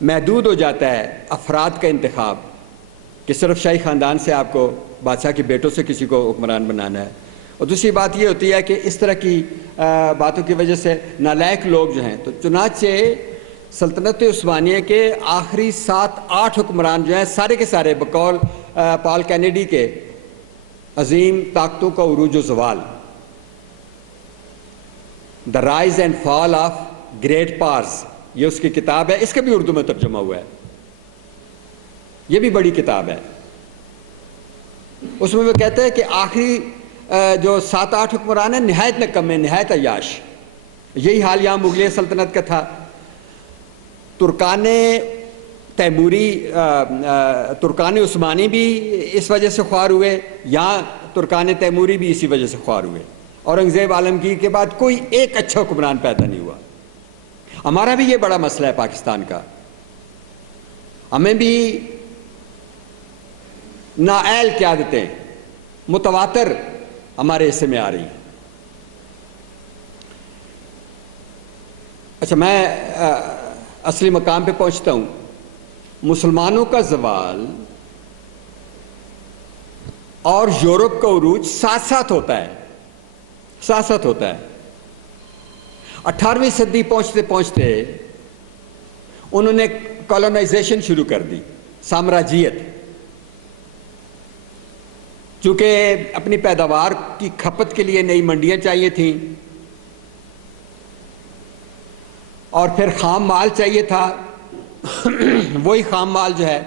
محدود ہو جاتا ہے افراد کا انتخاب کہ صرف شاہی خاندان سے آپ کو، بادشاہ کے بیٹوں سے کسی کو حکمران بنانا ہے، اور دوسری بات یہ ہوتی ہے کہ اس طرح کی باتوں کی وجہ سے نالائق لوگ جو ہیں۔ تو چنانچہ سلطنت عثمانیہ کے آخری 7-8 حکمران جو ہیں سارے کے سارے بقول پال کینیڈی کے عظیم طاقتوں کا عروج و زوال، the rise and fall of great powers, یہ اس کی کتاب ہے، اس کا بھی اردو میں ترجمہ ہوا ہے، یہ بھی بڑی کتاب ہے۔ اس میں وہ کہتے ہیں کہ آخری جو 7-8 حکمران ہیں نہایت نکم ہیں، نہایت عیاش۔ یہی حال یہاں مغلیہ سلطنت کا تھا۔ ترکان تیموری، ترکان عثمانی بھی اس وجہ سے خوار ہوئے، یہاں ترکان تیموری بھی اسی وجہ سے خوار ہوئے۔ اورنگزیب عالمگیر کے بعد کوئی ایک اچھا حکمران پیدا نہیں ہوا۔ ہمارا بھی یہ بڑا مسئلہ ہے پاکستان کا، ہمیں بھی نااہل قیادتیں متواتر ہمارے حصے میں آ رہی ہیں۔ اچھا، میں اصلی مقام پہ پہنچتا ہوں۔ مسلمانوں کا زوال اور یورپ کا عروج ساتھ ساتھ ہوتا ہے، 18ویں صدی پہنچتے پہنچتے انہوں نے کالونائزیشن شروع کر دی، سامراجیت۔ چونکہ اپنی پیداوار کی کھپت کے لیے نئی منڈیاں چاہیے تھیں، اور پھر خام مال چاہیے تھا، وہی خام مال جو ہے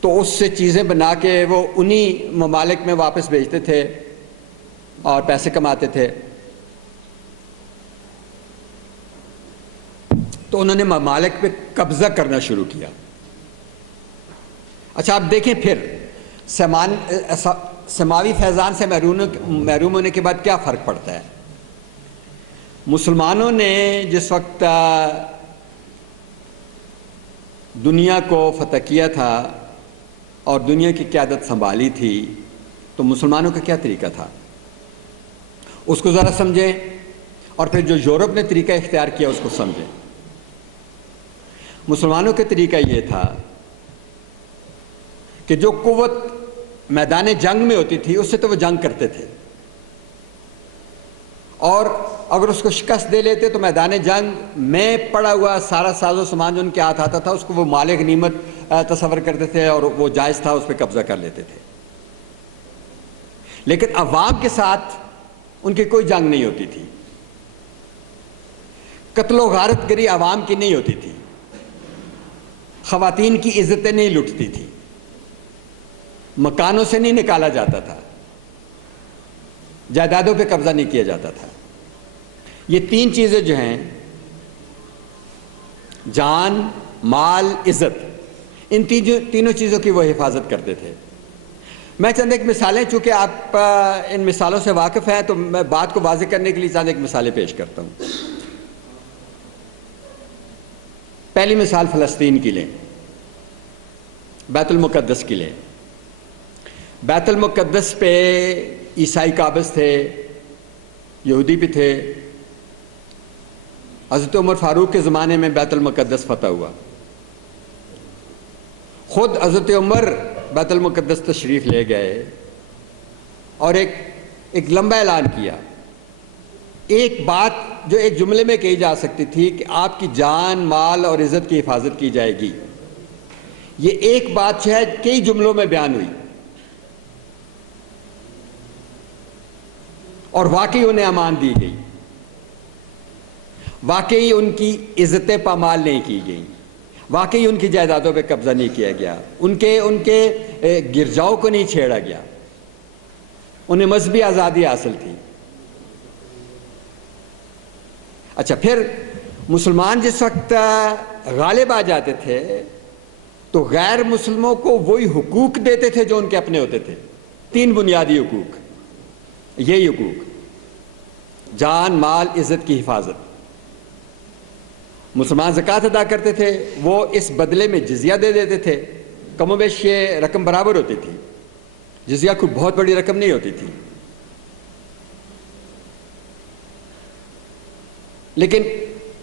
تو اس سے چیزیں بنا کے وہ انہی ممالک میں واپس بھیجتے تھے اور پیسے کماتے تھے۔ تو انہوں نے ممالک پہ قبضہ کرنا شروع کیا۔ اچھا، آپ دیکھیں پھر سماوی فیضان سے محروم ہونے کے بعد کیا فرق پڑتا ہے۔ مسلمانوں نے جس وقت دنیا کو فتح کیا تھا اور دنیا کی قیادت سنبھالی تھی تو مسلمانوں کا کیا طریقہ تھا اس کو ذرا سمجھیں، اور پھر جو یورپ نے طریقہ اختیار کیا اس کو سمجھیں۔ مسلمانوں کا طریقہ یہ تھا کہ جو قوت میدان جنگ میں ہوتی تھی اس سے تو وہ جنگ کرتے تھے، اور اگر اس کو شکست دے لیتے تو میدان جنگ میں پڑا ہوا سارا ساز و سامان جو ان کے ہاتھ آتا تھا اس کو وہ مال غنیمت تصور کرتے تھے اور وہ جائز تھا، اس پہ قبضہ کر لیتے تھے۔ لیکن عوام کے ساتھ ان کی کوئی جنگ نہیں ہوتی تھی، قتل و غارت گری عوام کی نہیں ہوتی تھی، خواتین کی عزتیں نہیں لٹتی تھی، مکانوں سے نہیں نکالا جاتا تھا، جائیدادوں پہ قبضہ نہیں کیا جاتا تھا۔ یہ تین چیزیں جو ہیں، جان، مال، عزت، ان تینوں چیزوں کی وہ حفاظت کرتے تھے۔ میں چند ایک مثالیں، چونکہ آپ ان مثالوں سے واقف ہیں تو میں بات کو واضح کرنے کے لیے چند ایک مثالیں پیش کرتا ہوں۔ پہلی مثال فلسطین کی لیں، بیت المقدس کی لیں۔ بیت المقدس پہ عیسائی قابض تھے، یہودی بھی تھے۔ حضرت عمر فاروق کے زمانے میں بیت المقدس فتح ہوا، خود حضرت عمر بیت المقدس تشریف لے گئے اور ایک لمبا اعلان کیا۔ ایک بات جو ایک جملے میں کہی جا سکتی تھی کہ آپ کی جان، مال اور عزت کی حفاظت کی جائے گی، یہ ایک بات شاید کئی جملوں میں بیان ہوئی، اور واقعی انہیں امان دی گئی، واقعی ان کی عزتیں پامال نہیں کی گئیں، واقعی ان کی جائیدادوں پہ قبضہ نہیں کیا گیا، ان کے گرجاؤں کو نہیں چھیڑا گیا، انہیں مذہبی آزادی حاصل تھی۔ اچھا، پھر مسلمان جس وقت غالب آ جاتے تھے تو غیر مسلموں کو وہی حقوق دیتے تھے جو ان کے اپنے ہوتے تھے۔ تین بنیادی حقوق، یہی حقوق، جان، مال، عزت کی حفاظت۔ مسلمان زکوٰۃ ادا کرتے تھے، وہ اس بدلے میں جزیہ دے دیتے تھے، کم و بیش یہ رقم برابر ہوتی تھی، جزیہ کوئی بہت بڑی رقم نہیں ہوتی تھی، لیکن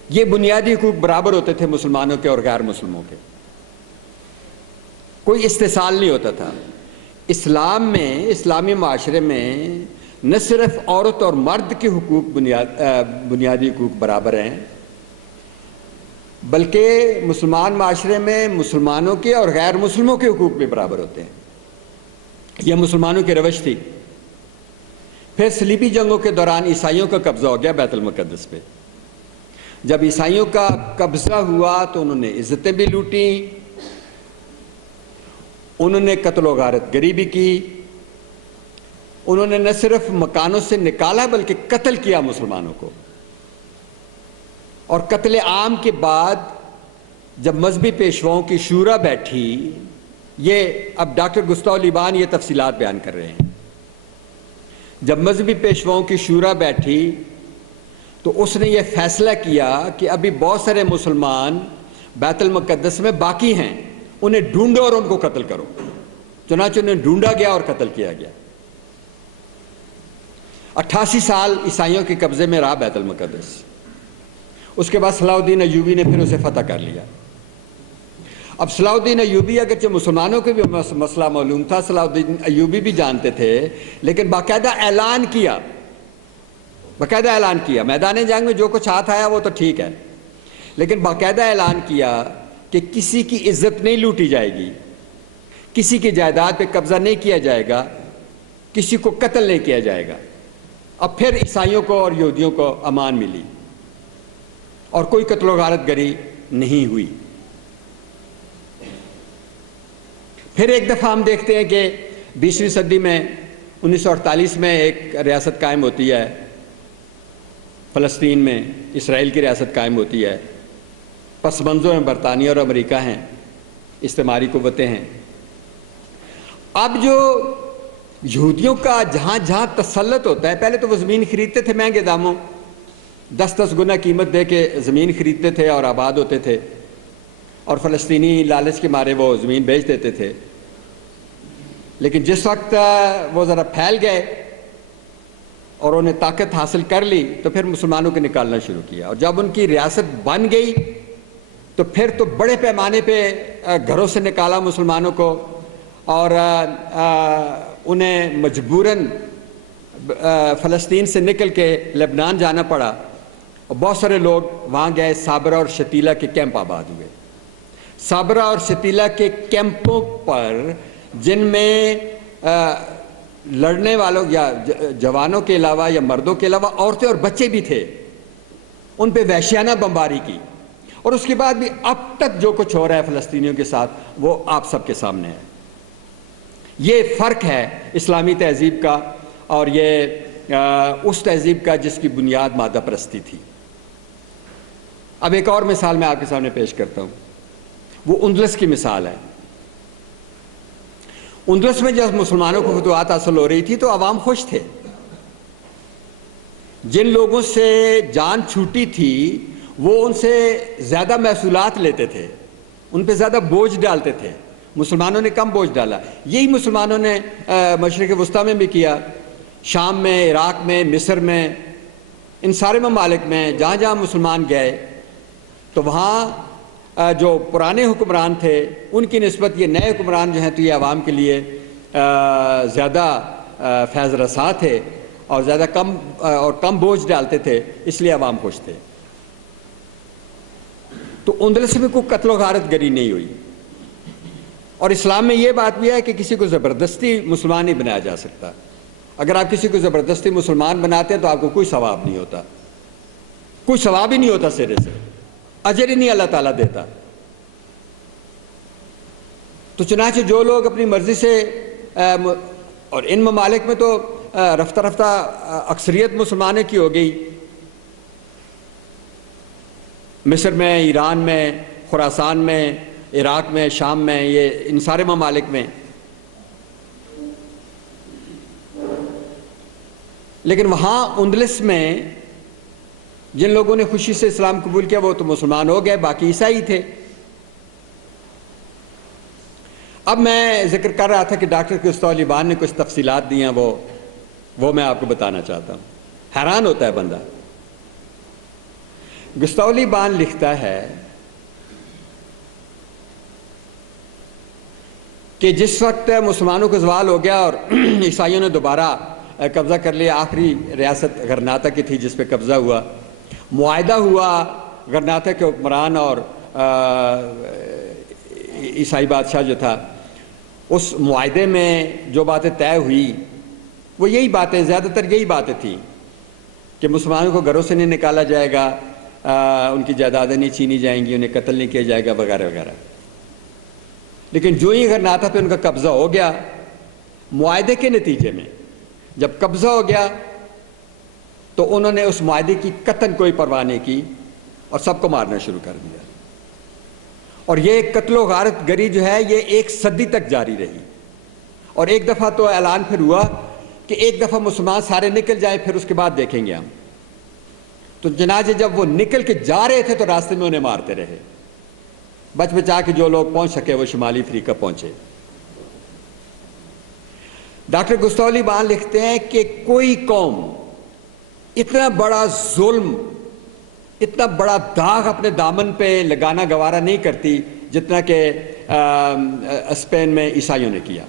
یہ بنیادی حقوق برابر ہوتے تھے مسلمانوں کے اور غیر مسلموں کے، کوئی استحصال نہیں ہوتا تھا۔ اسلام میں، اسلامی معاشرے میں نہ صرف عورت اور مرد کے حقوق بنیادی حقوق برابر ہیں، بلکہ مسلمان معاشرے میں مسلمانوں کے اور غیر مسلموں کے حقوق بھی برابر ہوتے ہیں۔ یہ مسلمانوں کی روش تھی۔ پھر صلیبی جنگوں کے دوران عیسائیوں کا قبضہ ہو گیا بیت المقدس پہ۔ جب عیسائیوں کا قبضہ ہوا تو انہوں نے عزتیں بھی لوٹیں، انہوں نے قتل و غارت گری بھی کی، انہوں نے نہ صرف مکانوں سے نکالا بلکہ قتل کیا مسلمانوں کو۔ اور قتل عام کے بعد جب مذہبی پیشواؤں کی شورا بیٹھی، یہ اب ڈاکٹر گستاو لیبان یہ تفصیلات بیان کر رہے ہیں، جب مذہبی پیشواؤں کی شورا بیٹھی تو اس نے یہ فیصلہ کیا کہ ابھی بہت سارے مسلمان بیت المقدس میں باقی ہیں، انہیں ڈھونڈو اور ان کو قتل کرو۔ چنانچہ انہیں ڈھونڈا گیا اور قتل کیا گیا۔ 88 سال عیسائیوں کے قبضے میں رہا بیت المقدس۔ اس کے بعد صلاح الدین ایوبی نے پھر اسے فتح کر لیا۔ اب صلاح الدین ایوبی اگرچہ مسلمانوں کو بھی مسئلہ معلوم تھا، صلاح الدین ایوبی بھی جانتے تھے، لیکن باقاعدہ اعلان کیا، میدان جنگ میں جو کچھ ہاتھ آیا وہ تو ٹھیک ہے، لیکن باقاعدہ اعلان کیا کہ کسی کی عزت نہیں لوٹی جائے گی، کسی کی جائیداد پہ قبضہ نہیں کیا جائے گا، کسی کو قتل نہیں کیا جائے گا۔ اب پھر عیسائیوں کو اور یہودیوں کو امان ملی اور کوئی قتل و غارت گری نہیں ہوئی۔ پھر ایک دفعہ ہم دیکھتے ہیں کہ 20ویں صدی میں 1948 میں ایک ریاست قائم ہوتی ہے فلسطین میں، اسرائیل کی ریاست قائم ہوتی ہے۔ پس منظر میں برطانیہ اور امریکہ ہیں، استعماری قوتیں ہیں۔ اب جو یہودیوں کا جہاں جہاں تسلط ہوتا ہے، پہلے تو وہ زمین خریدتے تھے مہنگے داموں، 10 گنا قیمت دے کے زمین خریدتے تھے اور آباد ہوتے تھے، اور فلسطینی لالچ کے مارے وہ زمین بیچ دیتے تھے۔ لیکن جس وقت وہ ذرا پھیل گئے اور انہیں طاقت حاصل کر لی تو پھر مسلمانوں کو نکالنا شروع کیا، اور جب ان کی ریاست بن گئی تو پھر تو بڑے پیمانے پہ گھروں سے نکالا مسلمانوں کو، اور انہیں مجبوراً فلسطین سے نکل کے لبنان جانا پڑا، اور بہت سارے لوگ وہاں گئے، صابرہ اور شتیلہ کے کیمپ آباد ہوئے۔ صابرہ اور شتیلہ کے کیمپوں پر جن میں لڑنے والوں یا جوانوں کے علاوہ یا مردوں کے علاوہ عورتیں اور بچے بھی تھے، ان پہ وحشیانہ بمباری کی، اور اس کے بعد بھی اب تک جو کچھ ہو رہا ہے فلسطینیوں کے ساتھ وہ آپ سب کے سامنے ہے۔ یہ فرق ہے اسلامی تہذیب کا اور یہ اس تہذیب کا جس کی بنیاد مادہ پرستی تھی۔ اب ایک اور مثال میں آپ کے سامنے پیش کرتا ہوں، وہ اندلس کی مثال ہے۔ اندلس میں جب مسلمانوں کو فتوحات حاصل ہو رہی تھی تو عوام خوش تھے۔ جن لوگوں سے جان چھوٹی تھی وہ ان سے زیادہ محصولات لیتے تھے، ان پہ زیادہ بوجھ ڈالتے تھے۔ مسلمانوں نے کم بوجھ ڈالا۔ یہی مسلمانوں نے مشرق وسطیٰ میں بھی کیا، شام میں، عراق میں، مصر میں، ان سارے ممالک میں جہاں جہاں مسلمان گئے تو وہاں جو پرانے حکمران تھے ان کی نسبت یہ نئے حکمران جو ہیں تو یہ عوام کے لیے زیادہ فیض رساں تھے اور زیادہ کم بوجھ ڈالتے تھے، اس لیے عوام خوش تھے۔ تو اندلس میں کوئی قتل و غارت گری نہیں ہوئی، اور اسلام میں یہ بات بھی ہے کہ کسی کو زبردستی مسلمان نہیں بنایا جا سکتا۔ اگر آپ کسی کو زبردستی مسلمان بناتے ہیں تو آپ کو کوئی ثواب نہیں ہوتا، کوئی ثواب ہی نہیں ہوتا، سرے سے اجر ہی نہیں اللہ تعالیٰ دیتا۔ تو چنانچہ جو لوگ اپنی مرضی سے، اور ان ممالک میں تو رفتہ رفتہ اکثریت مسلمانوں کی ہو گئی، مصر میں، ایران میں، خراسان میں، عراق میں، شام میں، یہ ان سارے ممالک میں۔ لیکن وہاں اندلس میں جن لوگوں نے خوشی سے اسلام قبول کیا وہ تو مسلمان ہو گئے، باقی عیسائی تھے۔ اب میں ذکر کر رہا تھا کہ ڈاکٹر گستاو بان نے کچھ تفصیلات دی ہیں، وہ میں آپ کو بتانا چاہتا ہوں۔ حیران ہوتا ہے بندہ۔ گستاو بان لکھتا ہے کہ جس وقت مسلمانوں کو زوال ہو گیا اور عیسائیوں نے دوبارہ قبضہ کر لیا، آخری ریاست غرناطہ کی تھی جس پہ قبضہ ہوا، معاہدہ ہوا غرناطہ کے حکمران اور عیسائی بادشاہ جو تھا، اس معاہدے میں جو باتیں طے ہوئی وہ یہی باتیں، زیادہ تر یہی باتیں تھیں کہ مسلمانوں کو گھروں سے نہیں نکالا جائے گا، ان کی جائیدادیں نہیں چھینی جائیں گی، انہیں قتل نہیں کیا جائے گا، وغیرہ وغیرہ۔ لیکن جو ہی غرناطہ پہ ان کا قبضہ ہو گیا، معاہدے کے نتیجے میں جب قبضہ ہو گیا تو انہوں نے اس معاہدے کی قطعاً کوئی پرواہ نہیں کی اور سب کو مارنا شروع کر دیا، اور یہ قتل و غارت گری جو ہے یہ 1 صدی تک جاری رہی۔ اور ایک دفعہ تو اعلان پھر ہوا کہ ایک دفعہ مسلمان سارے نکل جائیں، پھر اس کے بعد دیکھیں گے ہم۔ تو چنانچہ جب وہ نکل کے جا رہے تھے تو راستے میں انہیں مارتے رہے، بچ بچا کے جو لوگ پہنچ سکے وہ شمالی افریقہ پہنچے۔ ڈاکٹر گستاو بان لکھتے ہیں کہ کوئی قوم اتنا بڑا ظلم، اتنا بڑا داغ اپنے دامن پہ لگانا گوارا نہیں کرتی جتنا کہ اسپین میں عیسائیوں نے کیا۔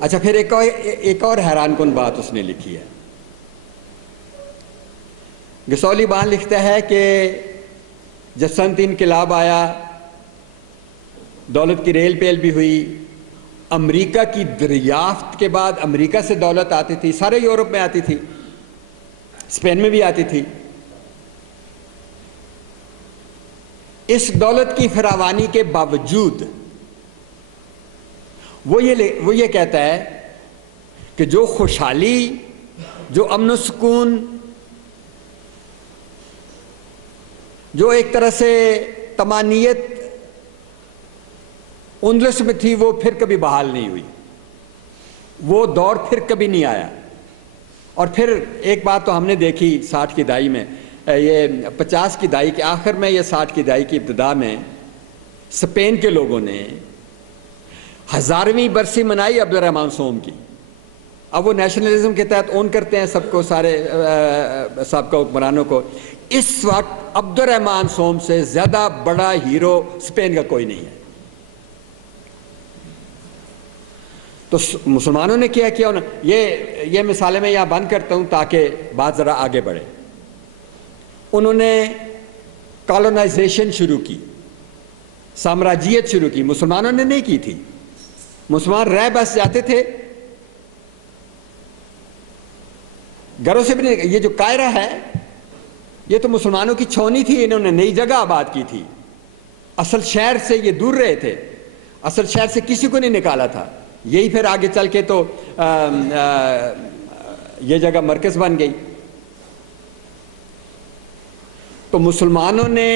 اچھا، پھر ایک اور حیران کن بات اس نے لکھی ہے۔ گستاو بان لکھتا ہے کہ جب صنعتی انقلاب آیا، دولت کی ریل پیل بھی ہوئی، امریکہ کی دریافت کے بعد امریکہ سے دولت آتی تھی، سارے یورپ میں آتی تھی، اسپین میں بھی آتی تھی۔ اس دولت کی فراوانی کے باوجود وہ یہ کہتا ہے کہ جو خوشحالی، جو امن و سکون، جو ایک طرح سے طمانینت اندلس میں تھی وہ پھر کبھی بحال نہیں ہوئی، وہ دور پھر کبھی نہیں آیا۔ اور پھر ایک بات تو ہم نے دیکھی 60 کی دہائی میں، یہ 50 کی دہائی کے آخر میں یا 60 کی دہائی کی ابتدا میں اسپین کے لوگوں نے 1000ویں برسی منائی عبد الرحمن سوم کی. اب وہ نیشنلزم کے تحت اون کرتے ہیں سب کو، سارے سابقہ حکمرانوں کو. اس وقت عبد الرحمن سوم سے زیادہ بڑا ہیرو اسپین کا کوئی نہیں ہے. تو مسلمانوں نے کیا کیا؟ یہ مثالیں میں یہاں بند کرتا ہوں تاکہ بات ذرا آگے بڑھے. انہوں نے کالونائزیشن شروع کی، سامراجیت شروع کی. مسلمانوں نے نہیں کی تھی. مسلمان رہ بس جاتے تھے، گھروں سے بھی نہیں. یہ جو قاہرہ ہے یہ تو مسلمانوں کی چھونی تھی، انہوں نے نئی جگہ آباد کی تھی. اصل شہر سے یہ دور رہے تھے، اصل شہر سے کسی کو نہیں نکالا تھا. یہی پھر آگے چل کے تو یہ جگہ مرکز بن گئی. تو مسلمانوں نے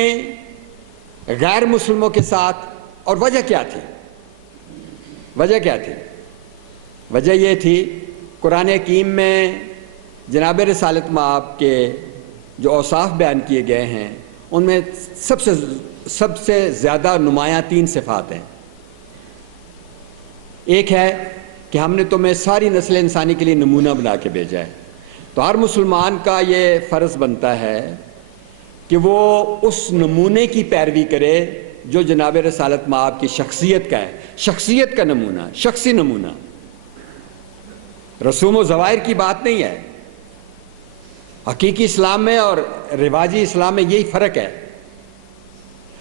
غیر مسلموں کے ساتھ، اور وجہ کیا تھی؟ وجہ کیا تھی؟ وجہ یہ تھی قرآن حکیم میں جناب رسالت مآب کے جو اوصاف بیان کیے گئے ہیں ان میں سب سے زیادہ نمایاں 3 صفات ہیں. ایک ہے کہ ہم نے تمہیں ساری نسل انسانی کے لیے نمونہ بنا کے بھیجا ہے. تو ہر مسلمان کا یہ فرض بنتا ہے کہ وہ اس نمونے کی پیروی کرے جو جناب رسالت مآب کی شخصیت کا ہے. شخصیت کا نمونہ، شخصی نمونہ. رسوم و ظواہر کی بات نہیں ہے. حقیقی اسلام میں اور رواجی اسلام میں یہی فرق ہے.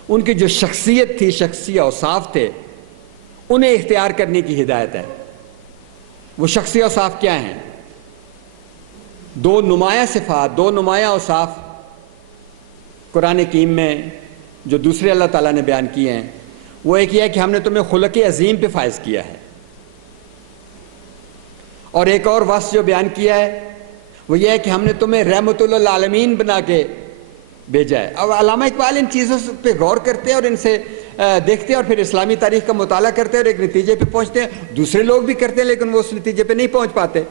ان کی جو شخصیت تھی، شخصی اوصاف تھے، انہیں اختیار کرنے کی ہدایت ہے. وہ شخصی اوصاف کیا ہیں؟ 2 نمایاں صفات، 2 نمایاں اوصاف قرآن حکیم میں جو دوسرے اللہ تعالیٰ نے بیان کیے ہیں. وہ ایک یہ ہے کہ ہم نے تمہیں خلق عظیم پہ فائز کیا ہے، اور ایک اور وصف جو بیان کیا ہے وہ یہ ہے کہ ہم نے تمہیں رحمت للعالمین بنا کے بھیجا ہے. اب علامہ اقبال ان چیزوں پہ غور کرتے ہیں اور ان سے دیکھتے ہیں اور پھر اسلامی تاریخ کا مطالعہ کرتے ہیں اور ایک نتیجے پہ پہنچتے ہیں. دوسرے لوگ بھی کرتے ہیں لیکن وہ اس نتیجے پہ نہیں پہنچ پاتے.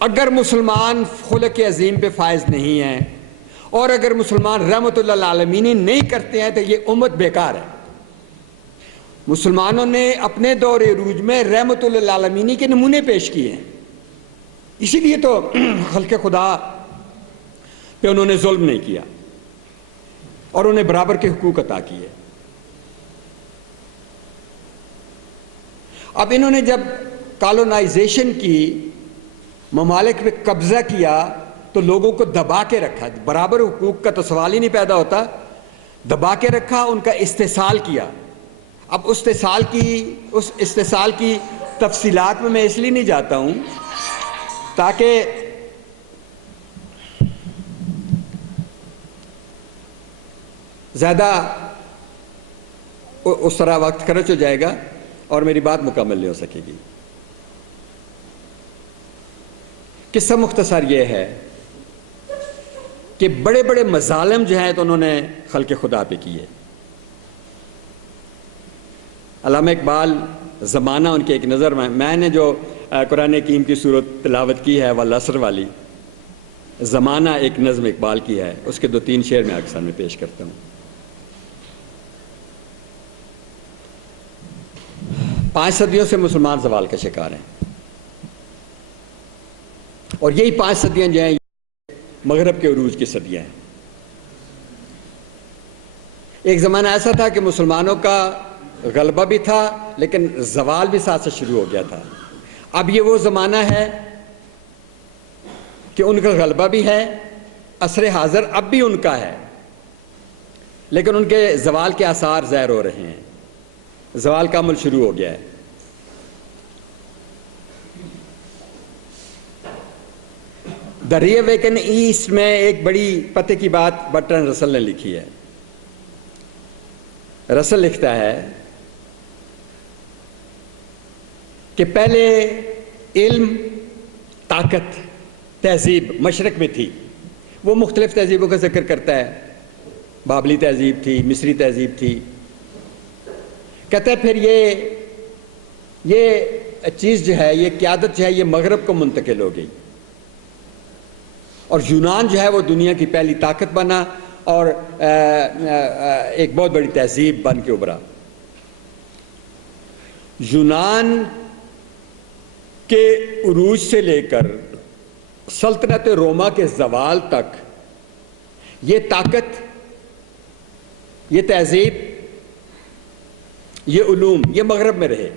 اگر مسلمان خلق عظیم پہ فائز نہیں ہیں اور اگر مسلمان رحمت للعالمین نہیں کرتے ہیں تو یہ امت بیکار ہے. مسلمانوں نے اپنے دور عروج میں رحمت للعالمین کے نمونے پیش کیے ہیں. اسی لیے تو خلق خدا پہ انہوں نے ظلم نہیں کیا اور انہیں برابر کے حقوق عطا کیے. اب انہوں نے جب کالونائزیشن کی، ممالک پہ قبضہ کیا تو لوگوں کو دبا کے رکھا. برابر حقوق کا تو سوال ہی نہیں پیدا ہوتا. دبا کے رکھا، ان کا استحصال کیا. اب اس استحصال کی تفصیلات میں اس لیے نہیں جاتا ہوں تاکہ زیادہ اس طرح وقت خرچ ہو جائے گا اور میری بات مکمل نہیں ہو سکے گی. قصہ مختصر یہ ہے کہ بڑے بڑے مظالم جو ہیں تو انہوں نے خلق خدا پہ کیے. علامہ اقبال زمانہ ان کے ایک نظر میں نے جو قرآن حکیم کی صورت تلاوت کی ہے والعصر والی، زمانہ ایک نظم اقبال کی ہے، اس کے 2-3 شعر میں آپ کے سامنے پیش کرتا ہوں. پانچ صدیوں سے مسلمان زوال کا شکار ہیں، اور یہی 5 صدیاں جو ہیں مغرب کے عروج کی صدیاں ہیں. ایک زمانہ ایسا تھا کہ مسلمانوں کا غلبہ بھی تھا لیکن زوال بھی ساتھ سے شروع ہو گیا تھا. اب یہ وہ زمانہ ہے کہ ان کا غلبہ بھی ہے، عصر حاضر اب بھی ان کا ہے، لیکن ان کے زوال کے آثار ظاہر ہو رہے ہیں. زوال کا عمل شروع ہو گیا ہے. دا ری اویکن ایسٹ میں ایک بڑی پتے کی بات برٹرن رسل نے لکھی ہے. رسل لکھتا ہے کہ پہلے علم، طاقت، تہذیب مشرق میں تھی. وہ مختلف تہذیبوں کا ذکر کرتا ہے. بابلی تہذیب تھی، مصری تہذیب تھی. کہتا ہے پھر یہ چیز جو ہے، یہ قیادت جو ہے، یہ مغرب کو منتقل ہو گئی، اور یونان جو ہے وہ دنیا کی پہلی طاقت بنا اور ایک بہت بڑی تہذیب بن کے ابھرا۔ یونان کے عروج سے لے کر سلطنت روما کے زوال تک یہ طاقت، یہ تہذیب، یہ علوم، یہ مغرب میں رہے۔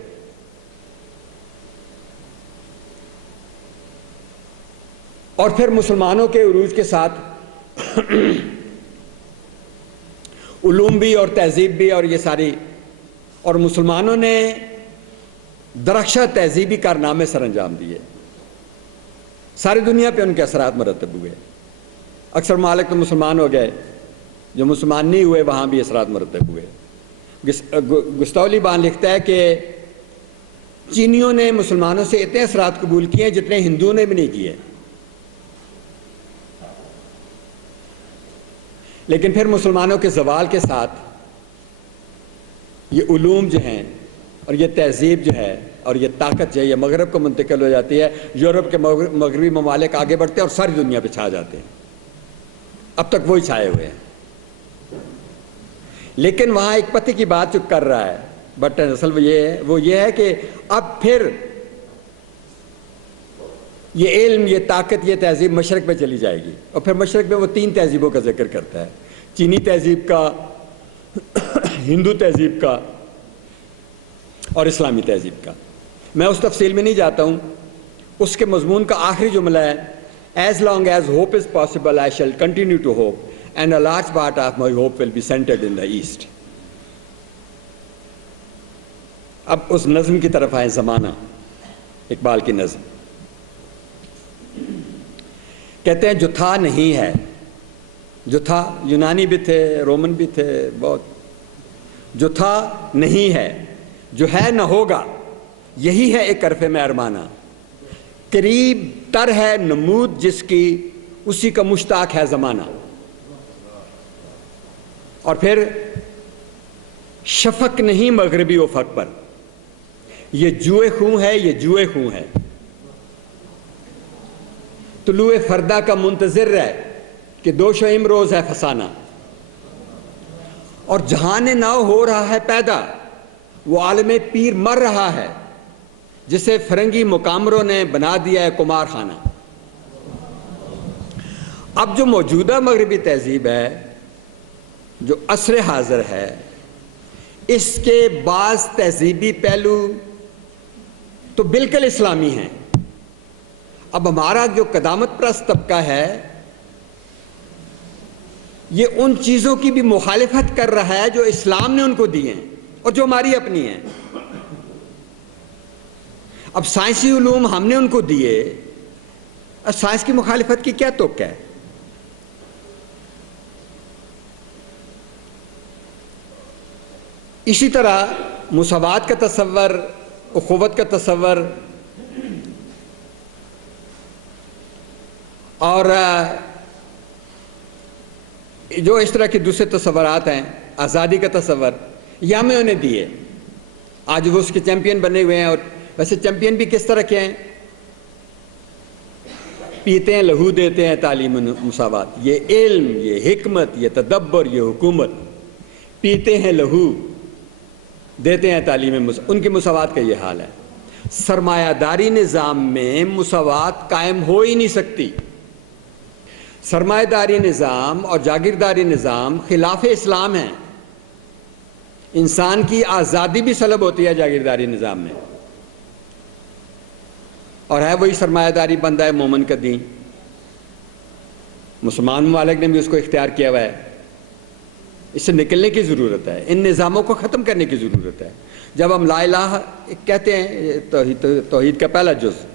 اور پھر مسلمانوں کے عروج کے ساتھ علوم بھی اور تہذیب بھی اور یہ ساری، اور مسلمانوں نے درخشاں تہذیبی کارنامے سر انجام دیے، ساری دنیا پہ ان کے اثرات مرتب ہوئے۔ اکثر ممالک تو مسلمان ہو گئے، جو مسلمان نہیں ہوئے وہاں بھی اثرات مرتب ہوئے۔ گستاؤلی بان لکھتا ہے کہ چینیوں نے مسلمانوں سے اتنے اثرات قبول کیے ہیں جتنے ہندوؤں نے بھی نہیں کیے، لیکن پھر مسلمانوں کے زوال کے ساتھ یہ علوم جو ہیں اور یہ تہذیب جو ہے اور یہ طاقت جو ہے، یہ مغرب کو منتقل ہو جاتی ہے۔ یورپ کے مغربی ممالک آگے بڑھتے ہیں اور ساری دنیا پہ چھا جاتے ہیں، اب تک وہی چھائے ہوئے ہیں۔ لیکن وہاں ایک پتے کی بات جو کر رہا ہے بٹ اصل وہ یہ ہے کہ اب پھر یہ علم، یہ طاقت، یہ تہذیب مشرق میں چلی جائے گی، اور پھر مشرق میں وہ 3 تہذیبوں کا ذکر کرتا ہے، چینی تہذیب کا، ہندو تہذیب کا اور اسلامی تہذیب کا۔ میں اس تفصیل میں نہیں جاتا ہوں، اس کے مضمون کا آخری جملہ ہے "As long as hope is possible, I shall continue to hope, and a large part of my hope will be centered in the East." اب اس نظم کی طرف آئیں، زمانہ، اقبال کی نظم۔ کہتے ہیں جو تھا نہیں ہے، جو تھا، یونانی بھی تھے، رومن بھی تھے، بہت، جو تھا نہیں ہے، جو ہے نہ ہوگا، یہی ہے ایک عرفے میں ارمانہ، قریب تر ہے نمود جس کی، اسی کا مشتاق ہے زمانہ۔ اور پھر شفق نہیں مغربی افق پر، یہ جوئے خوں ہے، یہ جوئے خوں ہے، طلوع فردہ کا منتظر ہے کہ دوش و امروز ہے فسانہ، اور جہان ناؤ ہو رہا ہے پیدا، وہ عالم پیر مر رہا ہے، جسے فرنگی مقامروں نے بنا دیا ہے قمار خانہ۔ اب جو موجودہ مغربی تہذیب ہے، جو عصر حاضر ہے، اس کے بعض تہذیبی پہلو تو بالکل اسلامی ہیں۔ اب ہمارا جو قدامت پرست طبقہ ہے، یہ ان چیزوں کی بھی مخالفت کر رہا ہے جو اسلام نے ان کو دی ہیں اور جو ہماری اپنی ہیں۔ اب سائنسی علوم ہم نے ان کو دیے، اب سائنس کی مخالفت کی کیا توقع ہے؟ اسی طرح مساوات کا تصور، اخوت کا تصور، اور جو اس طرح کے دوسرے تصورات ہیں، آزادی کا تصور، یہ ہمیں انہیں دیے۔ آج وہ اس کے چیمپئن بنے ہوئے ہیں، اور ویسے چیمپئن بھی کس طرح کے ہیں؟ پیتے ہیں لہو دیتے ہیں تعلیم مساوات، یہ علم، یہ حکمت، یہ تدبر، یہ حکومت، پیتے ہیں لہو دیتے ہیں تعلیم ان کی مساوات کا یہ حال ہے۔ سرمایہ داری نظام میں مساوات قائم ہو ہی نہیں سکتی۔ سرمایہ داری نظام اور جاگیرداری نظام خلاف اسلام ہیں۔ انسان کی آزادی بھی سلب ہوتی ہے جاگیرداری نظام میں، اور ہے وہی سرمایہ داری بندہ ہے مومن کا دین۔ مسلمان ممالک نے بھی اس کو اختیار کیا ہوا ہے۔ اس سے نکلنے کی ضرورت ہے، ان نظاموں کو ختم کرنے کی ضرورت ہے۔ جب ہم لا الہ کہتے ہیں، توحید کا پہلا جز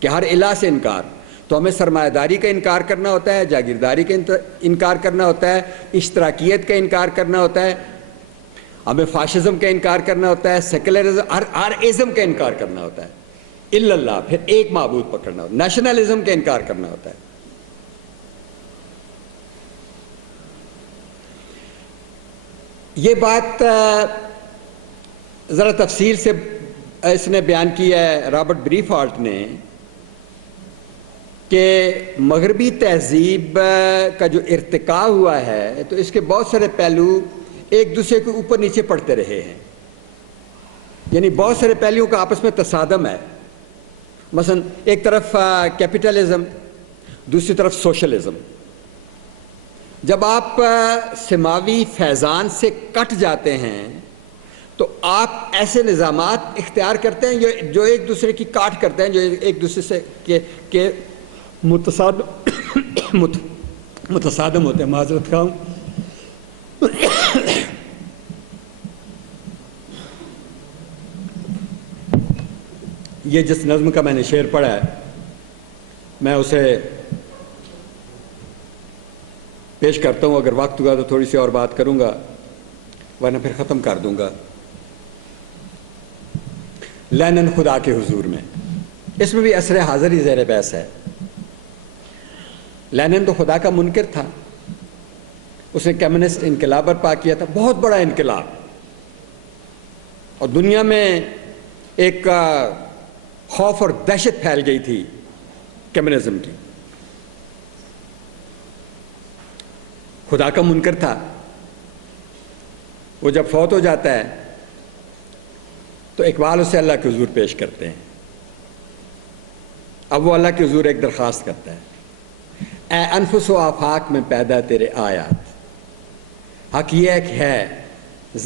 کہ ہر الہ سے انکار، تو ہمیں سرمایہ داری کا انکار کرنا ہوتا ہے، جاگیرداری کا انکار کرنا ہوتا ہے، اشتراکیت کا انکار کرنا ہوتا ہے، ہمیں فاشزم کا انکار کرنا ہوتا ہے، سیکولرزم، ہر ازم کا انکار کرنا ہوتا ہے، الا اللہ، پھر ایک معبود پکڑنا ہوتا ہے، نیشنلزم کا انکار کرنا ہوتا ہے۔ یہ بات ذرا تفصیل سے اس نے بیان کیا ہے رابرٹ بریفارٹ نے کہ مغربی تہذیب کا جو ارتقاء ہوا ہے تو اس کے بہت سارے پہلو ایک دوسرے کے اوپر نیچے پڑتے رہے ہیں، یعنی بہت سارے پہلوؤں کا آپس میں تصادم ہے. مثلا ایک طرف کیپٹلزم، دوسری طرف سوشلزم. جب آپ سماوی فیضان سے کٹ جاتے ہیں تو آپ ایسے نظامات اختیار کرتے ہیں جو ایک دوسرے کی کاٹ کرتے ہیں، جو ایک دوسرے سے کے متصادم ہوتے ہیں. معذرت خواہ ہوں. یہ جس نظم کا میں نے شعر پڑھا ہے میں اسے پیش کرتا ہوں. اگر وقت ہوا تو تھوڑی سی اور بات کروں گا، ورنہ پھر ختم کر دوں گا. لینن خدا کے حضور میں، اس میں بھی عصر حاضر ہی زیر بحث ہے. لینن تو خدا کا منکر تھا، اس نے کمیونسٹ انقلاب برپا کیا تھا، بہت بڑا انقلاب، اور دنیا میں ایک خوف اور دہشت پھیل گئی تھی کمیونزم کی. خدا کا منکر تھا. وہ جب فوت ہو جاتا ہے تو اقبال اسے اللہ کے حضور پیش کرتے ہیں. اب وہ اللہ کے حضور ایک درخواست کرتا ہے، اے انفس و آفاق میں پیدا تیرے آیات، حق یہ ہے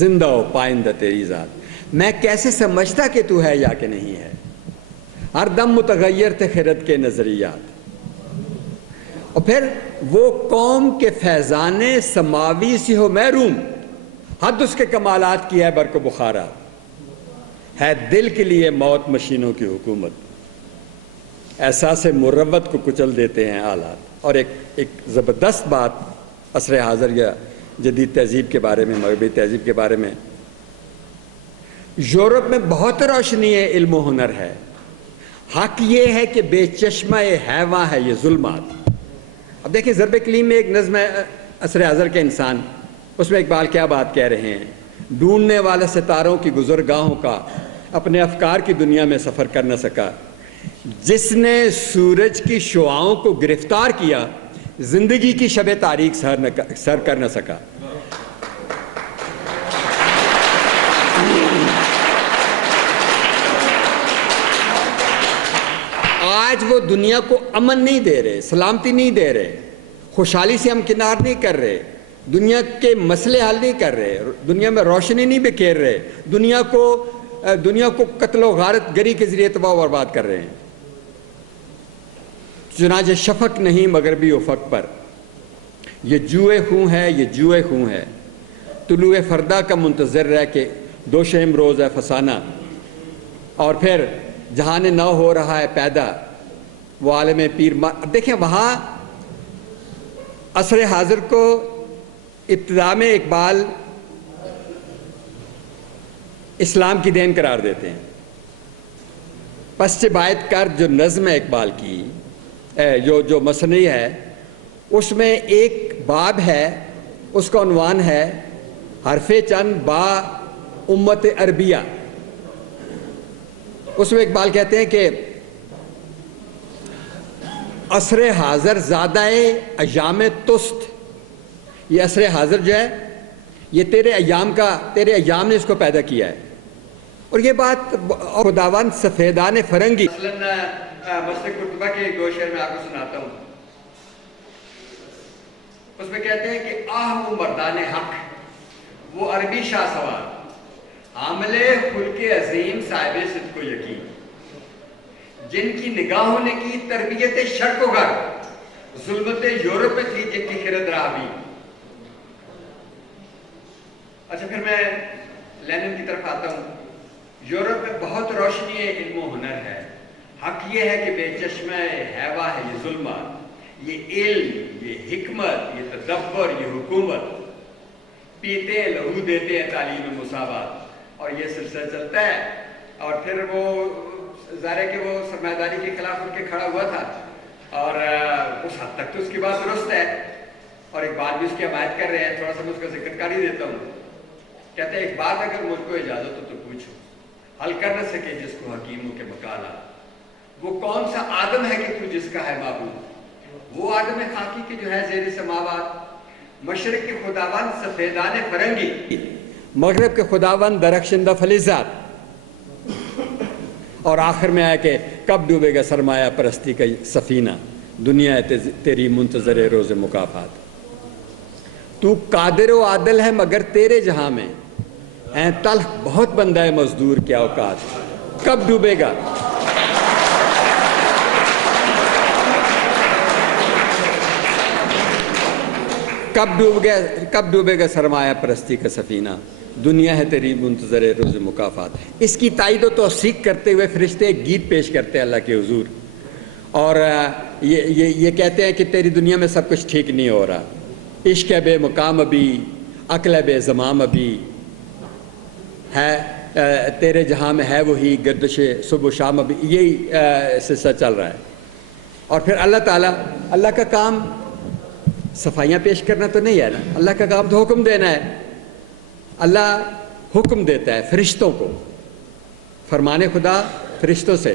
زندہ و پائندہ تیری ذات، میں کیسے سمجھتا کہ تو ہے یا کہ نہیں ہے، ہر دم متغیر تھے خرد کے نظریات. اور پھر وہ قوم کے فیضان سماوی سے ہو محروم، حد اس کے کمالات کی ہے برق و بخارات، ہے دل کے لیے موت مشینوں کی حکومت، احساس مروت کو کچل دیتے ہیں آلات. اور ایک زبردست بات عصر حاضر یا جدید تہذیب کے بارے میں، مغربی تہذیب کے بارے میں، یورپ میں بہت روشنی ہے، علم و ہنر ہے، حق یہ ہے کہ بے چشمہ حیواں ہے یہ ظلمات. اب دیکھیں ضرب کلیم میں ایک نظم ہے عصر حاضر کے انسان، اس میں اقبال کیا بات کہہ رہے ہیں، ڈھونڈنے والے ستاروں کی گزرگاہوں کا اپنے افکار کی دنیا میں سفر کر نہ سکا، جس نے سورج کی شعاؤں کو گرفتار کیا زندگی کی شب تاریک سر کر نہ سکا. آج وہ دنیا کو امن نہیں دے رہے، سلامتی نہیں دے رہے، خوشحالی سے ہمکنار نہیں کر رہے، دنیا کے مسئلے حل نہیں کر رہے، دنیا میں روشنی نہیں بکھیر رہے، دنیا کو قتل و غارت گری کے ذریعے تباہ و برباد کر رہے ہیں. چنانچہ شفق نہیں مغربی افق پر، یہ جوئے خوں ہے، یہ جوئے خوں ہے، طلوع فردا کا منتظر رہ کے دوش امروز ہے فسانہ. اور پھر جہان نو ہو رہا ہے پیدا وہ عالم پیر. دیکھیں وہاں عصر حاضر کو ابتدا میں اقبال اسلام کی دین قرار دیتے ہیں. پس باعت کر جو نظم ہے اقبال کی، جو مصنوعی ہے، اس میں ایک باب ہے، اس کا عنوان ہے حرف چند با امت عربیہ. اس میں اقبال کہتے ہیں کہ عصر حاضر زادہ ایام تست، یہ عصر حاضر جو ہے یہ تیرے ایام نے اس کو پیدا کیا ہے. اور یہ بات خداوند سفیدان فرنگی مسلک قرطبہ کے ایک دو شعر میں آپ کو سناتا ہوں. اس میں کہتے ہیں کہ آہ وہ مردان حق، وہ عربی شاہ سوار، حامل خلق عظیم صاحب صدق و یقین، جن کی نگاہوں نے کی تربیت شرق و غرب، ظلمت یورپ میں تھی جن کی خرد راہبی. اچھا پھر میں لینن کی طرف آتا ہوں. یورپ میں بہت روشنی ہے، علم و ہنر ہے، حق یہ ہے کہ بے چشمہ حیواں ہے یہ ظلمات، یہ علم، یہ حکمت، یہ تدبر، یہ حکومت، پیتے ہیں لہو دیتے ہیں تعلیم مساوات. اور یہ سلسلہ چلتا ہے. اور پھر وہ ظاہر ہے کہ وہ سرمایہ داری کے خلاف ان کے کھڑا ہوا تھا، اور اس حد تک تو اس کی بات درست ہے، اور اقبال بھی اس کی حمایت کر رہے ہیں. تھوڑا سا میں اس کا ذکر کر ہی دیتا ہوں. کہتے ہیں ایک بات اگر مجھ کو اجازت ہو تو پوچھو، حل کر نہ سکے جس کو حکیموں کے مکالہ. وہ کون سا آدم ہے کہ تو جس کا ہے معبود؟ وہ آدم خاکی کے جو ہے زیر سماوات. مشرق کے خداوند سفیدان فرنگی، مغرب کے خداوند درخشندہ فلزات. اور آخر میں آیا کہ کب ڈوبے گا سرمایہ پرستی کا سفینہ، دنیا ہے تیری منتظر روز مکافات. تو قادر و عادل ہے مگر تیرے جہاں میں، اے تلخ بہت بندہ ہے مزدور کیا اوقات. کب ڈوبے گا کب ڈوبے گا سرمایہ پرستی کا سفینہ، دنیا ہے تیری منتظر روز مکافات. اس کی تائید و توثیق کرتے ہوئے فرشتے ایک گیت پیش کرتے ہیں اللہ کے حضور، اور یہ کہتے ہیں کہ تیری دنیا میں سب کچھ ٹھیک نہیں ہو رہا. عشق ہے بے مقام ابھی، عقل ہے بے زمام ابھی، ہے تیرے جہاں میں ہے وہی گردش صبح و شام ابھی. یہی سلسلہ چل رہا ہے. اور پھر اللہ تعالیٰ، اللہ کا کام صفائیاں پیش کرنا تو نہیں ہے نا، اللہ کا کام تو حکم دینا ہے. اللہ حکم دیتا ہے فرشتوں کو، فرمان خدا فرشتوں سے،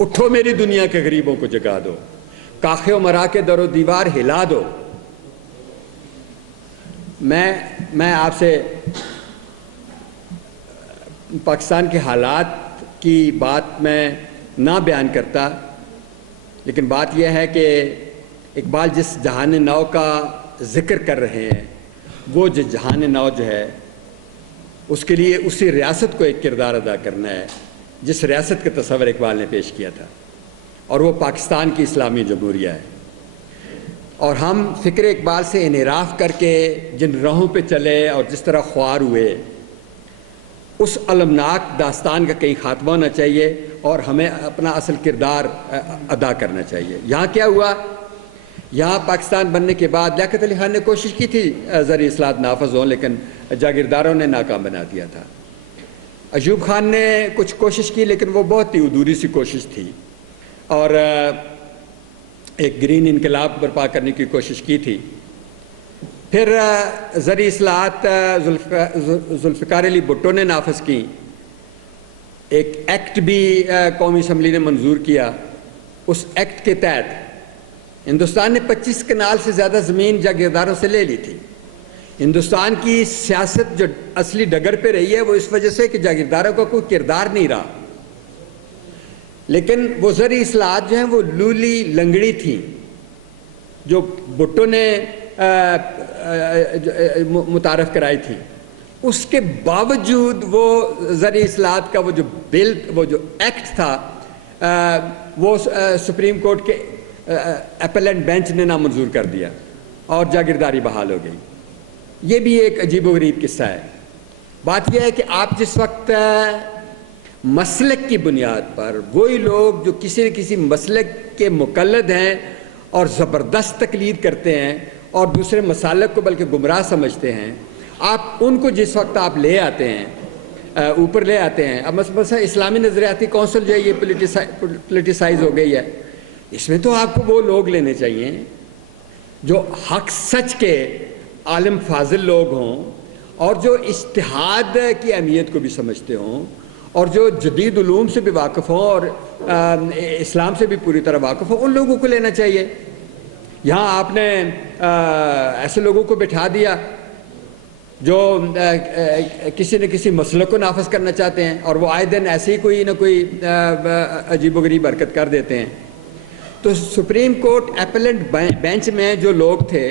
اٹھو میری دنیا کے غریبوں کو جگا دو، کاخے و مرا کے در و دیوار ہلا دو. میں آپ سے پاکستان کے حالات کی بات میں نہ بیان کرتا، لیکن بات یہ ہے کہ اقبال جس جہان نو کا ذکر کر رہے ہیں، وہ جہان نو جو ہے اس کے لیے اسی ریاست کو ایک کردار ادا کرنا ہے جس ریاست کا تصور اقبال نے پیش کیا تھا، اور وہ پاکستان کی اسلامی جمہوریہ ہے. اور ہم فکر اقبال سے انحراف کر کے جن راہوں پہ چلے اور جس طرح خوار ہوئے، اس المناک داستان کا کہیں خاتمہ ہونا چاہیے اور ہمیں اپنا اصل کردار ادا کرنا چاہیے. یہاں کیا ہوا؟ یہاں پاکستان بننے کے بعد لیاقت علی خان نے کوشش کی تھی زرعی اصلاحات نافذ ہوں، لیکن جاگیرداروں نے ناکام بنا دیا تھا. ایوب خان نے کچھ کوشش کی لیکن وہ بہت ہی ادھوری سی کوشش تھی، اور ایک گرین انقلاب برپا کرنے کی کوشش کی تھی. پھر زرعی اصلاحات ذوالفقار علی بھٹو نے نافذ کی. ایک ایکٹ بھی قومی اسمبلی نے منظور کیا. اس ایکٹ کے تحت ہندوستان نے 25 کنال سے زیادہ زمین جاگیرداروں سے لے لی تھی. ہندوستان کی سیاست جو اصلی ڈگر پہ رہی ہے وہ اس وجہ سے کہ جاگیرداروں کا کوئی کردار نہیں رہا. لیکن وہ زرعی اصلاحات جو ہیں وہ لولی لنگڑی تھیں جو بھٹو نے متعارف کرائی تھی. اس کے باوجود وہ زرعی اصلاحات کا وہ جو بل، وہ جو ایکٹ تھا، وہ سپریم کورٹ کے اپیلنٹ بینچ نے نامنظور کر دیا اور جاگیرداری بحال ہو گئی. یہ بھی ایک عجیب و غریب قصہ ہے. بات یہ ہے کہ آپ جس وقت مسلک کی بنیاد پر، وہی لوگ جو کسی نہ کسی مسلک کے مقلد ہیں اور زبردست تقلید کرتے ہیں اور دوسرے مسالک کو بلکہ گمراہ سمجھتے ہیں، آپ ان کو جس وقت آپ لے آتے ہیں، اوپر لے آتے ہیں. اب مثلا اسلامی نظریاتی کونسل جو ہے یہ پولیٹیسائز ہو گئی ہے. اس میں تو آپ کو وہ لوگ لینے چاہیے جو حق سچ کے عالم فاضل لوگ ہوں، اور جو اجتہاد کی اہمیت کو بھی سمجھتے ہوں، اور جو جدید علوم سے بھی واقف ہوں اور اسلام سے بھی پوری طرح واقف ہوں. ان لوگوں کو لینا چاہیے. یہاں آپ نے ایسے لوگوں کو بٹھا دیا جو کسی نہ کسی مسئلے کو نافذ کرنا چاہتے ہیں، اور وہ آئے دن ایسے ہی کوئی نہ کوئی عجیب و غریب حرکت کر دیتے ہیں. تو سپریم کورٹ اپیلنٹ بینچ میں جو لوگ تھے،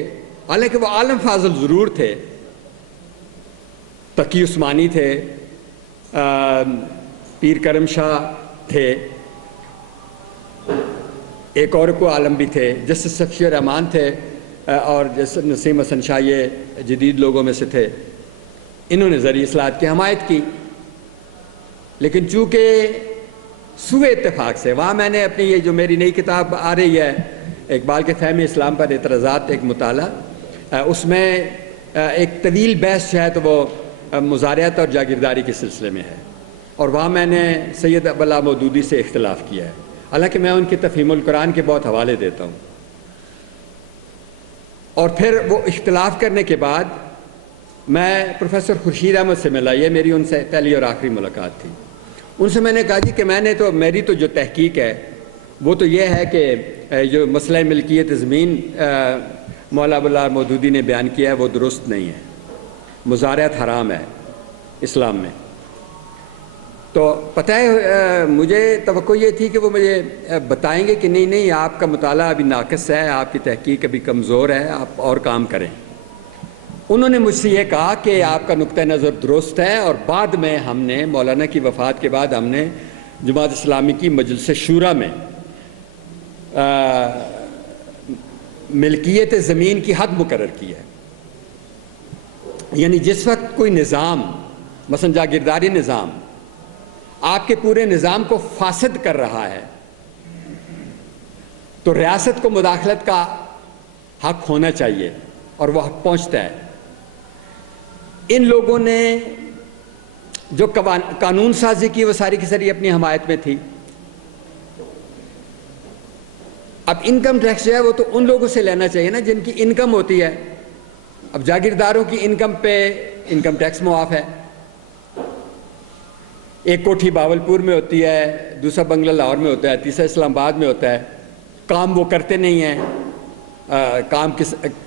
حالانکہ وہ عالم فاضل ضرور تھے، تقی عثمانی تھے، پیر کرم شاہ تھے، ایک اور کو عالم بھی تھے، جسٹس صفی الرحمان تھے، اور جسٹس نسیم حسن شاہ یہ جدید لوگوں میں سے تھے. انہوں نے زرعی اصلاحات کی حمایت کی. لیکن چونکہ سوء اتفاق سے وہاں میں نے اپنی یہ جو میری نئی کتاب آ رہی ہے اقبال کے فہم اسلام پر اعتراضات، ایک مطالعہ، اس میں ایک طویل بحث جو ہے تو وہ مزارعت اور جاگیرداری کے سلسلے میں ہے، اور وہاں میں نے سید ابواللہ مودودی سے اختلاف کیا ہے. حالانکہ میں ان کے تفہیم القرآن کے بہت حوالے دیتا ہوں. اور پھر وہ اختلاف کرنے کے بعد میں پروفیسر خورشید احمد سے ملا. یہ میری ان سے پہلی اور آخری ملاقات تھی. ان سے میں نے کہا جی کہ میری تو جو تحقیق ہے وہ تو یہ ہے کہ جو مسئلہ ملکیت زمین مولا ابوالعلا مودودی نے بیان کیا ہے وہ درست نہیں ہے، مزارعت حرام ہے اسلام میں۔ تو پتہ ہے مجھے توقع یہ تھی کہ وہ مجھے بتائیں گے کہ نہیں آپ کا مطالعہ ابھی ناقص ہے، آپ کی تحقیق ابھی کمزور ہے، آپ اور کام کریں۔ انہوں نے مجھ سے یہ کہا کہ آپ کا نقطہ نظر درست ہے، اور بعد میں ہم نے مولانا کی وفات کے بعد ہم نے جماعت اسلامی کی مجلس شورا میں ملکیت زمین کی حد مقرر کی ہے۔ یعنی جس وقت کوئی نظام مثلا جاگیرداری نظام آپ کے پورے نظام کو فاسد کر رہا ہے تو ریاست کو مداخلت کا حق ہونا چاہیے، اور وہ حق پہنچتا ہے۔ ان لوگوں نے جو قانون سازی کی وہ ساری کی ساری اپنی حمایت میں تھی۔ اب انکم ٹیکس جو ہے وہ تو ان لوگوں سے لینا چاہیے نا جن کی انکم ہوتی ہے۔ اب جاگیرداروں کی انکم پہ انکم ٹیکس معاف ہے، ایک کوٹھی باولپور میں ہوتی ہے، دوسرا بنگلہ لاہور میں ہوتا ہے، تیسرا اسلام آباد میں ہوتا ہے، کام وہ کرتے نہیں ہیں، کام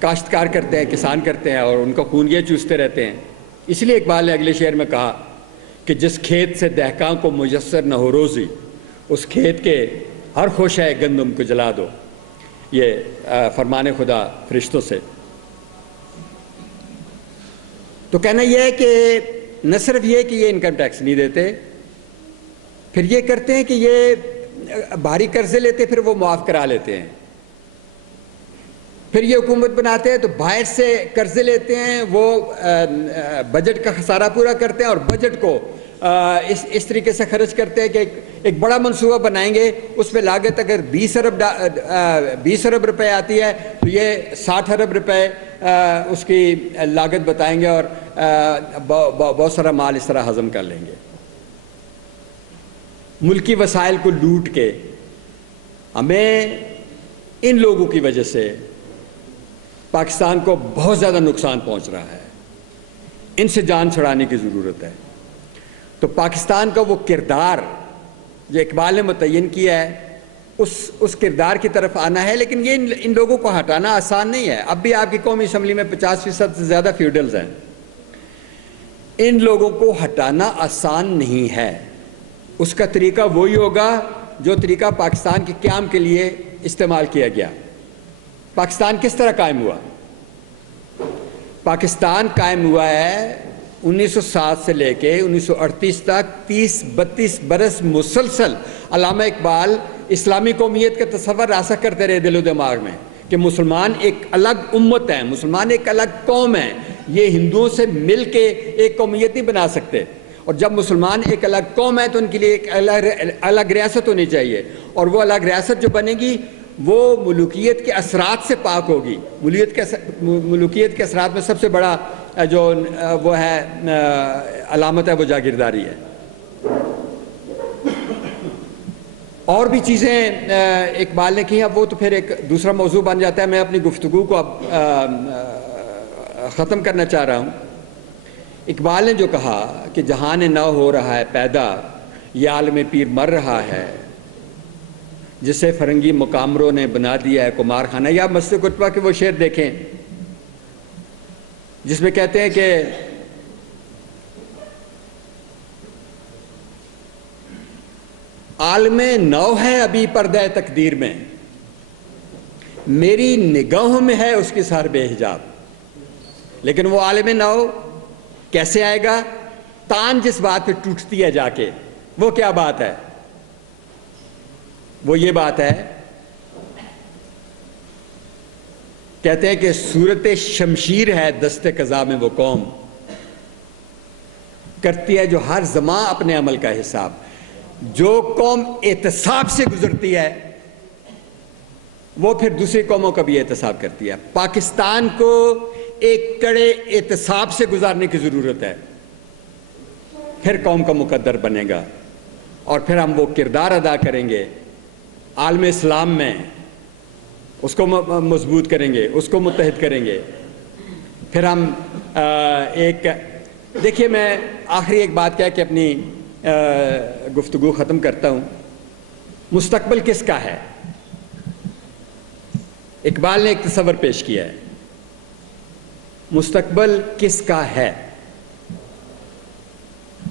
کاشتکار کرتے ہیں، کسان کرتے ہیں، اور ان کا خون یہ چوستے رہتے ہیں۔ اس لیے اقبال نے اگلے شعر میں کہا کہ جس کھیت سے دہقاں کو میسر نہ ہو روزی، اس کھیت کے ہر خوش ہے گندم کو جلا دو۔ یہ فرمان خدا فرشتوں سے۔ تو کہنا یہ ہے کہ نہ صرف یہ کہ یہ انکم ٹیکس نہیں دیتے، پھر یہ کرتے ہیں کہ یہ بھاری قرضے لیتے پھر وہ معاف کرا لیتے ہیں، پھر یہ حکومت بناتے ہیں تو باہر سے قرضے لیتے ہیں، وہ بجٹ کا خسارہ پورا کرتے ہیں اور بجٹ کو اس طریقے سے خرچ کرتے ہیں کہ ایک بڑا منصوبہ بنائیں گے، اس پہ لاگت اگر 20 ارب روپے آتی ہے تو یہ 60 ارب روپے اس کی لاگت بتائیں گے، اور بہت سارا مال اس طرح ہضم کر لیں گے۔ ملکی وسائل کو لوٹ کے ہمیں ان لوگوں کی وجہ سے پاکستان کو بہت زیادہ نقصان پہنچ رہا ہے، ان سے جان چھڑانے کی ضرورت ہے۔ تو پاکستان کا وہ کردار جو اقبال نے متعین کیا ہے اس کردار کی طرف آنا ہے، لیکن یہ ان لوگوں کو ہٹانا آسان نہیں ہے۔ اب بھی آپ کی قومی اسمبلی میں 50% سے زیادہ فیوڈلز ہیں، ان لوگوں کو ہٹانا آسان نہیں ہے۔ اس کا طریقہ وہی ہوگا جو طریقہ پاکستان کے قیام کے لیے استعمال کیا گیا۔ پاکستان کس طرح قائم ہوا؟ پاکستان قائم ہوا ہے 1907 سے لے کے 1938 تک 30-32 برس مسلسل علامہ اقبال اسلامی قومیت کا تصور راسخ کرتے رہے دل و دماغ میں کہ مسلمان ایک الگ امت ہیں، مسلمان ایک الگ قوم ہیں، یہ ہندوؤں سے مل کے ایک قومیت نہیں بنا سکتے، اور جب مسلمان ایک الگ قوم ہے تو ان کے لیے ایک الگ ریاست ہونی چاہیے، اور وہ الگ ریاست جو بنے گی وہ ملوکیت کے اثرات سے پاک ہوگی۔ ملوکیت کے اثرات میں سب سے بڑا جو وہ ہے علامت ہے وہ جاگیرداری ہے۔ اور بھی چیزیں اقبال نے کی، اب وہ تو پھر ایک دوسرا موضوع بن جاتا ہے۔ میں اپنی گفتگو کو اب ختم کرنا چاہ رہا ہوں۔ اقبال نے جو کہا کہ جہان نو ہو رہا ہے پیدا، یہ عالم پیر مر رہا ہے، جسے فرنگی مقامروں نے بنا دیا ہے کمار خانہ۔ یا مسجد قطبہ کے وہ شعر دیکھیں جس میں کہتے ہیں کہ عالم نو ہے ابھی پردہ تقدیر میں، میری نگاہوں میں ہے اس کی سر بے حجاب۔ لیکن وہ عالم نو کیسے آئے گا؟ تان جس بات پہ ٹوٹتی ہے جا کے، وہ کیا بات ہے؟ وہ یہ بات ہے، کہتے ہیں کہ صورت شمشیر ہے دست قضا میں وہ قوم، کرتی ہے جو ہر زمان اپنے عمل کا حساب۔ جو قوم احتساب سے گزرتی ہے وہ پھر دوسری قوموں کا بھی احتساب کرتی ہے۔ پاکستان کو ایک کڑے احتساب سے گزارنے کی ضرورت ہے، پھر قوم کا مقدر بنے گا، اور پھر ہم وہ کردار ادا کریں گے عالم اسلام میں، اس کو مضبوط کریں گے، اس کو متحد کریں گے۔ پھر ہم دیکھیے میں آخری ایک بات کہہ کے اپنی گفتگو ختم کرتا ہوں. مستقبل کس کا ہے؟ اقبال نے ایک تصور پیش کیا ہے. مستقبل کس کا ہے؟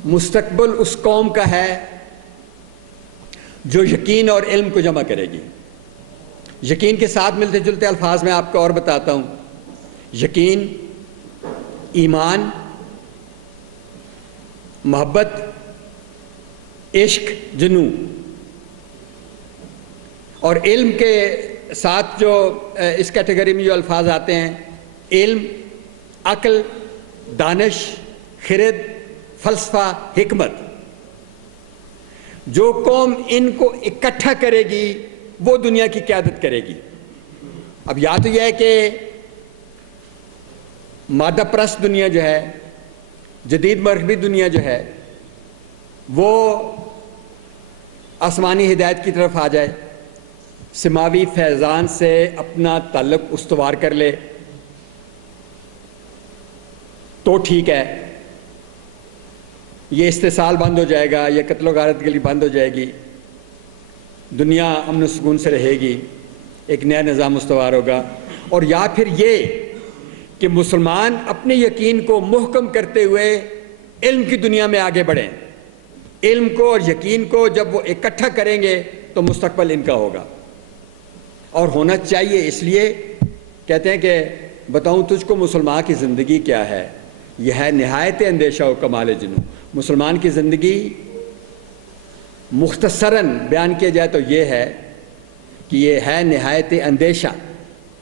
مستقبل اس قوم کا ہے جو یقین اور علم کو جمع کرے گی. یقین کے ساتھ ملتے جلتے الفاظ میں آپ کو اور بتاتا ہوں. یقین، ایمان، محبت، عشق، جنون. اور علم کے ساتھ جو اس کیٹیگری میں جو الفاظ آتے ہیں: علم، عقل، دانش، خرد، فلسفہ، حکمت. جو قوم ان کو اکٹھا کرے گی وہ دنیا کی قیادت کرے گی. اب یا تو یہ ہے کہ مادہ پرست دنیا جو ہے، جدید مغربی دنیا جو ہے، وہ آسمانی ہدایت کی طرف آ جائے، سماوی فیضان سے اپنا تعلق استوار کر لے تو ٹھیک ہے، یہ استحصال بند ہو جائے گا، یہ قتل و غارت گری بند ہو جائے گی، دنیا امن و سکون سے رہے گی، ایک نیا نظام استوار ہوگا. اور یا پھر یہ کہ مسلمان اپنے یقین کو محکم کرتے ہوئے علم کی دنیا میں آگے بڑھیں. علم کو اور یقین کو جب وہ اکٹھا کریں گے تو مستقبل ان کا ہوگا، اور ہونا چاہیے. اس لیے کہتے ہیں کہ بتاؤں تجھ کو مسلمان کی زندگی کیا ہے، یہ ہے نہایت اندیشہ و کمال جنوں. مسلمان کی زندگی مختصراً بیان کیا جائے تو یہ ہے کہ یہ ہے نہایت اندیشہ،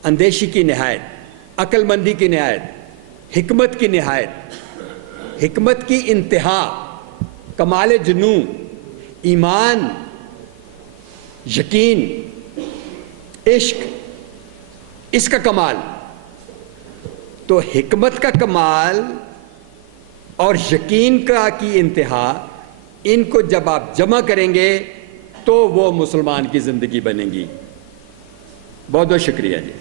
اندیشی کی نہایت، عقل مندی کی نہایت، حکمت کی نہایت، حکمت کی انتہا، کمال جنون، ایمان، یقین، عشق، اس کا کمال. تو حکمت کا کمال اور یقین کی انتہا، ان کو جب آپ جمع کریں گے تو وہ مسلمان کی زندگی بنے گی. بہت بہت شکریہ جی.